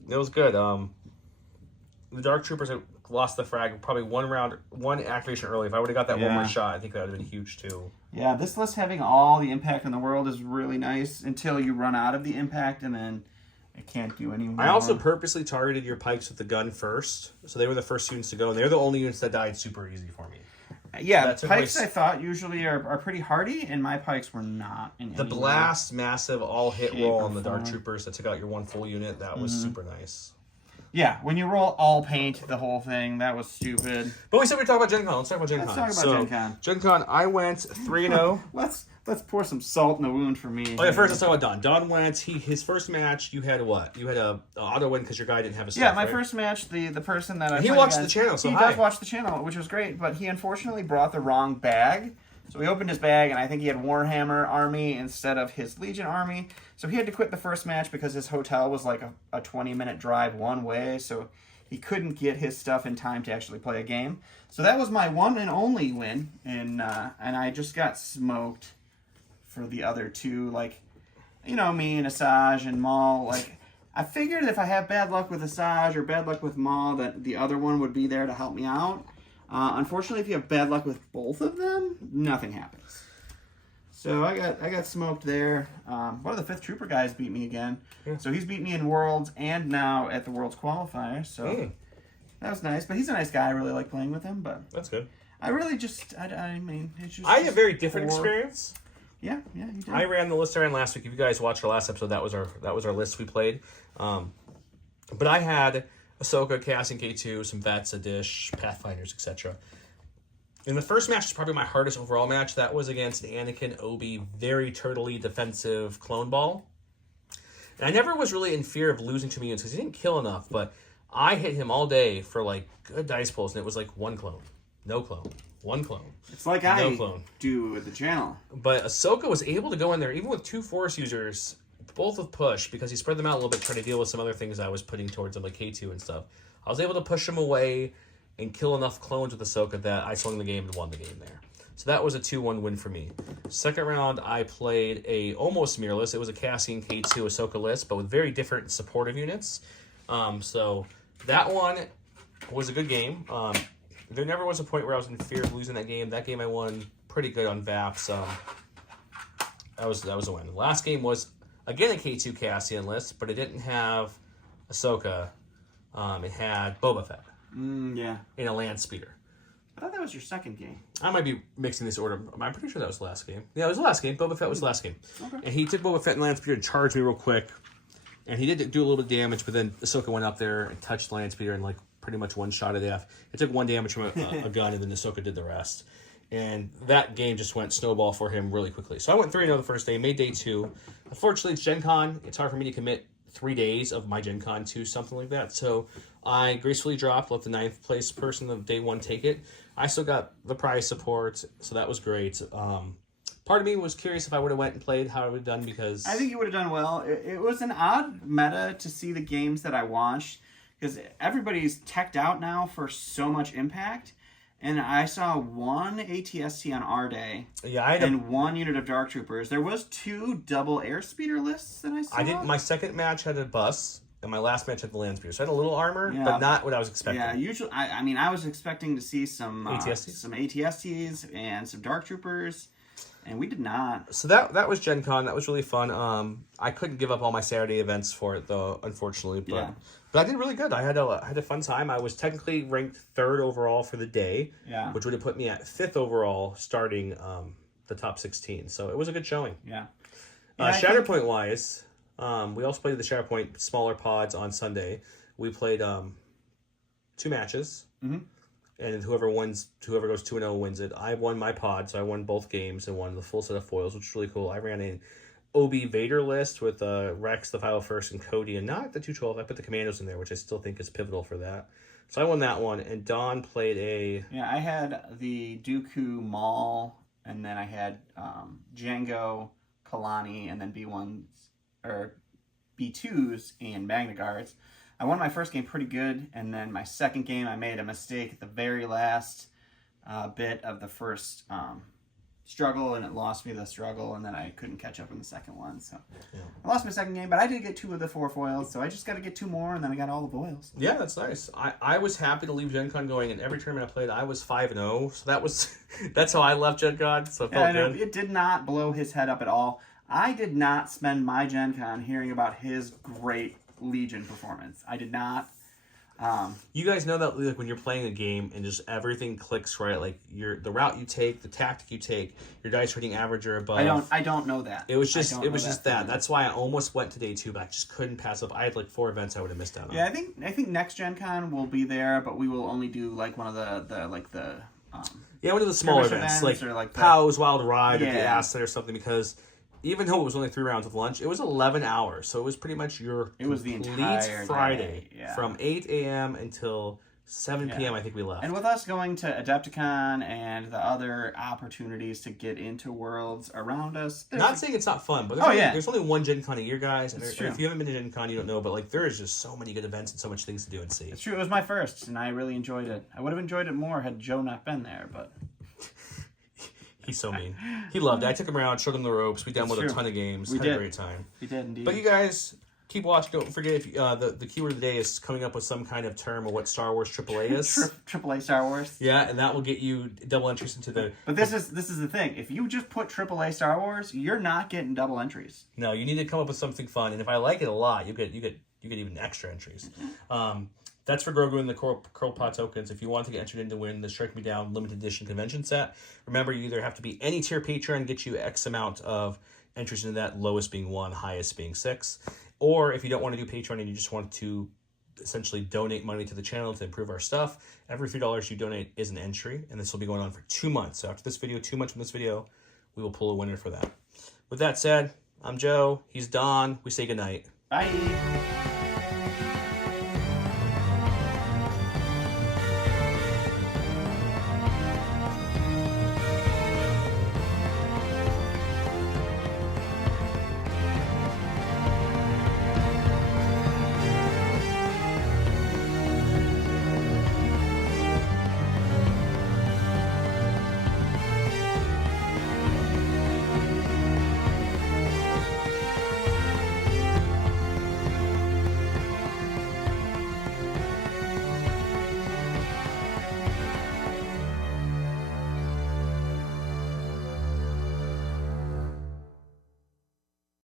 it was good. The Dark Troopers lost the frag probably one activation early. If I would have got that one more shot, I think that would have been huge too. Yeah, this list having all the impact in the world is really nice until you run out of the impact and then it can't do any more. I also purposely targeted your pikes with the gun first, so they were the first units to go, and they're the only units that died super easy for me. Yeah, pikes I thought usually are pretty hardy, and my pikes were not. The blast, massive all-hit roll on the Dark Troopers that took out your one full unit, that was super nice. Yeah, when you roll all paint, the whole thing, that was stupid. But we said we'd talk about Gen Con. Let's talk about Gen Con. Let's talk about Gen Con. Gen Con, I went 3-0. Let's pour some salt in the wound for me. Okay, first let's talk about Don. Don went, his first match, you had what? You had a auto win because your guy didn't have a stuff, Yeah, my right? first match, the person that I He watched the channel, so he does watch the channel, which was great, but he unfortunately brought the wrong bag. So we opened his bag, and I think he had Warhammer Army instead of his Legion Army. So he had to quit the first match because his hotel was like a 20-minute drive one way, so he couldn't get his stuff in time to actually play a game. So that was my one and only win, and I just got smoked for the other two. Like, you know, me and Asajj and Maul, like, I figured if I have bad luck with Asajj or bad luck with Maul, that the other one would be there to help me out. Unfortunately, if you have bad luck with both of them, nothing happens. So I got smoked there. One of the 5th Trooper guys beat me again. Yeah. So he's beat me in Worlds and now at the Worlds qualifier. So that was nice. But he's a nice guy. I really like playing with him. But that's good. I really just, I mean, it's just. I had a very different experience. Yeah, you did. I ran the list I ran last week. If you guys watched our last episode, that was our list we played. But I had Ahsoka, Cassian K2, some vets, a dish, Pathfinders, etc. And the first match is probably my hardest overall match. That was against an Anakin Obi, very turtley defensive clone ball. And I never was really in fear of losing too many units because he didn't kill enough, but I hit him all day for like good dice pulls, and it was like one clone, no clone, one clone. It's like I do with the channel. But Ahsoka was able to go in there, even with 2 Force users, both with push, because he spread them out a little bit, trying to deal with some other things I was putting towards him, like K2 and stuff. I was able to push him away and kill enough clones with Ahsoka that I swung the game and won the game there. So that was a 2-1 win for me. Second round, I played a almost mirrorless. It was a Cassian K2 Ahsoka list, but with very different supportive units. So that one was a good game. There never was a point where I was in fear of losing that game. That game I won pretty good on VAPs. That was a win. The last game was, again, a K2 Cassian list, but it didn't have Ahsoka. It had Boba Fett. Yeah. In a land speeder. I thought that was your second game. I might be mixing this order. I'm pretty sure that was the last game. Yeah, it was the last game. Boba Fett was the last game. Okay. And he took Boba Fett in land speeder and charged me real quick. And he did do a little bit of damage, but then Ahsoka went up there and touched the land speeder and like pretty much one shot of death. It took 1 damage from a gun, and then Ahsoka did the rest. And that game just went snowball for him really quickly. So I went 3-0 the first day, made day 2. Unfortunately, it's Gen Con. It's hard for me to commit 3 days of my Gen Con to something like that. So I gracefully dropped, let the 9th place person of day 1 take it. I still got the prize support, so that was great. Part of me was curious if I would have went and played, how I would have done, because I think you would have done well. It was an odd meta to see the games that I watched, because everybody's teched out now for so much impact. And I saw 1 ATST on our day, and 1 unit of Dark Troopers. There was 2 double airspeeder lists that I saw. My second match had a bus, and my last match had the land speeder. So I had a little armor, but not what I was expecting. Yeah, usually, I mean, I was expecting to see some ATSTs and some Dark Troopers, and we did not. So that was Gen Con. That was really fun. I couldn't give up all my Saturday events for it, though, unfortunately. But I did really good. I had a fun time. I was technically ranked 3rd overall for the day, which would have put me at 5th overall starting the top 16. So it was a good showing. Yeah. Shatterpoint-wise, we also played the Shatterpoint smaller pods on Sunday. We played 2 matches, and whoever goes 2-0 wins it. I won my pod, so I won both games and won the full set of foils, which was really cool. I ran an Obi Vader list with Rex, the 501st, and Cody, and not the 212. I put the Commandos in there, which I still think is pivotal for that. So I won that one, and Don played a... Yeah, I had the Dooku Maul, and then I had Django, Kalani, and then B1s, or B2s, and Magna Guards. I won my first game pretty good, and then my second game I made a mistake at the very last bit of the first struggle, and it lost me the struggle, and then I couldn't catch up in the second one. So Yeah. I lost my second game, but I did get 2 of the 4 foils, so I just got to get 2 more, and then I got all the foils. Yeah, that's nice. I was happy to leave Gen Con going, and every tournament I played, I was 5-0. So that was that's how I left Gen Con. So it felt good. It did not blow his head up at all. I did not spend my Gen Con hearing about his great Legion performance. I did not. You guys know that like when you're playing a game and just everything clicks right, like the route you take, the tactic you take, your dice rating average or above. I don't know that. It was just that. That's why I almost went to day 2, but I just couldn't pass up. I had like 4 events I would have missed out on. Yeah, I think next Gen Con will be there, but we will only do like one of the one of the smaller events like or like Pow's Wild Ride or the Yeah. Asset or something, because even though it was only 3 rounds of lunch, it was 11 hours. So it was pretty much your It was the entire Friday day, yeah. from 8 a.m. until 7 Yeah. p.m. I think we left. And with us going to Adepticon and the other opportunities to get into worlds around us, Not saying it's not fun, but there's only one Gen Con a year, guys. And It's true. if you haven't been to Gen Con, you don't know. But like, there is just so many good events and so much things to do and see. It's true. It was my first, and I really enjoyed it. I would have enjoyed it more had Joe not been there, but He's so mean. He loved it. I took him around, showed him the ropes. We demoed a ton of games. We Had did. a great time. he did indeed. But you guys keep watching. Don't forget if the keyword of the day is coming up with some kind of term of what Star Wars AAA is. AAA Star Wars. Yeah, and that will get you double entries into the. But this is the thing. If you just put AAA Star Wars, you're not getting double entries. No, you need to come up with something fun, and if I like it a lot, you get even extra entries. That's for Grogu and the Curl Pot tokens. If you want to get entered in to win the Strike Me Down limited edition convention set, remember you either have to be any tier patron, get you X amount of entries into that, lowest being 1, highest being 6. Or if you don't want to do Patreon and you just want to essentially donate money to the channel to improve our stuff, every $3 you donate is an entry, and this will be going on for 2 months. So after this video, 2 months from this video, we will pull a winner for that. With that said, I'm Joe. He's Don. We say goodnight. Bye.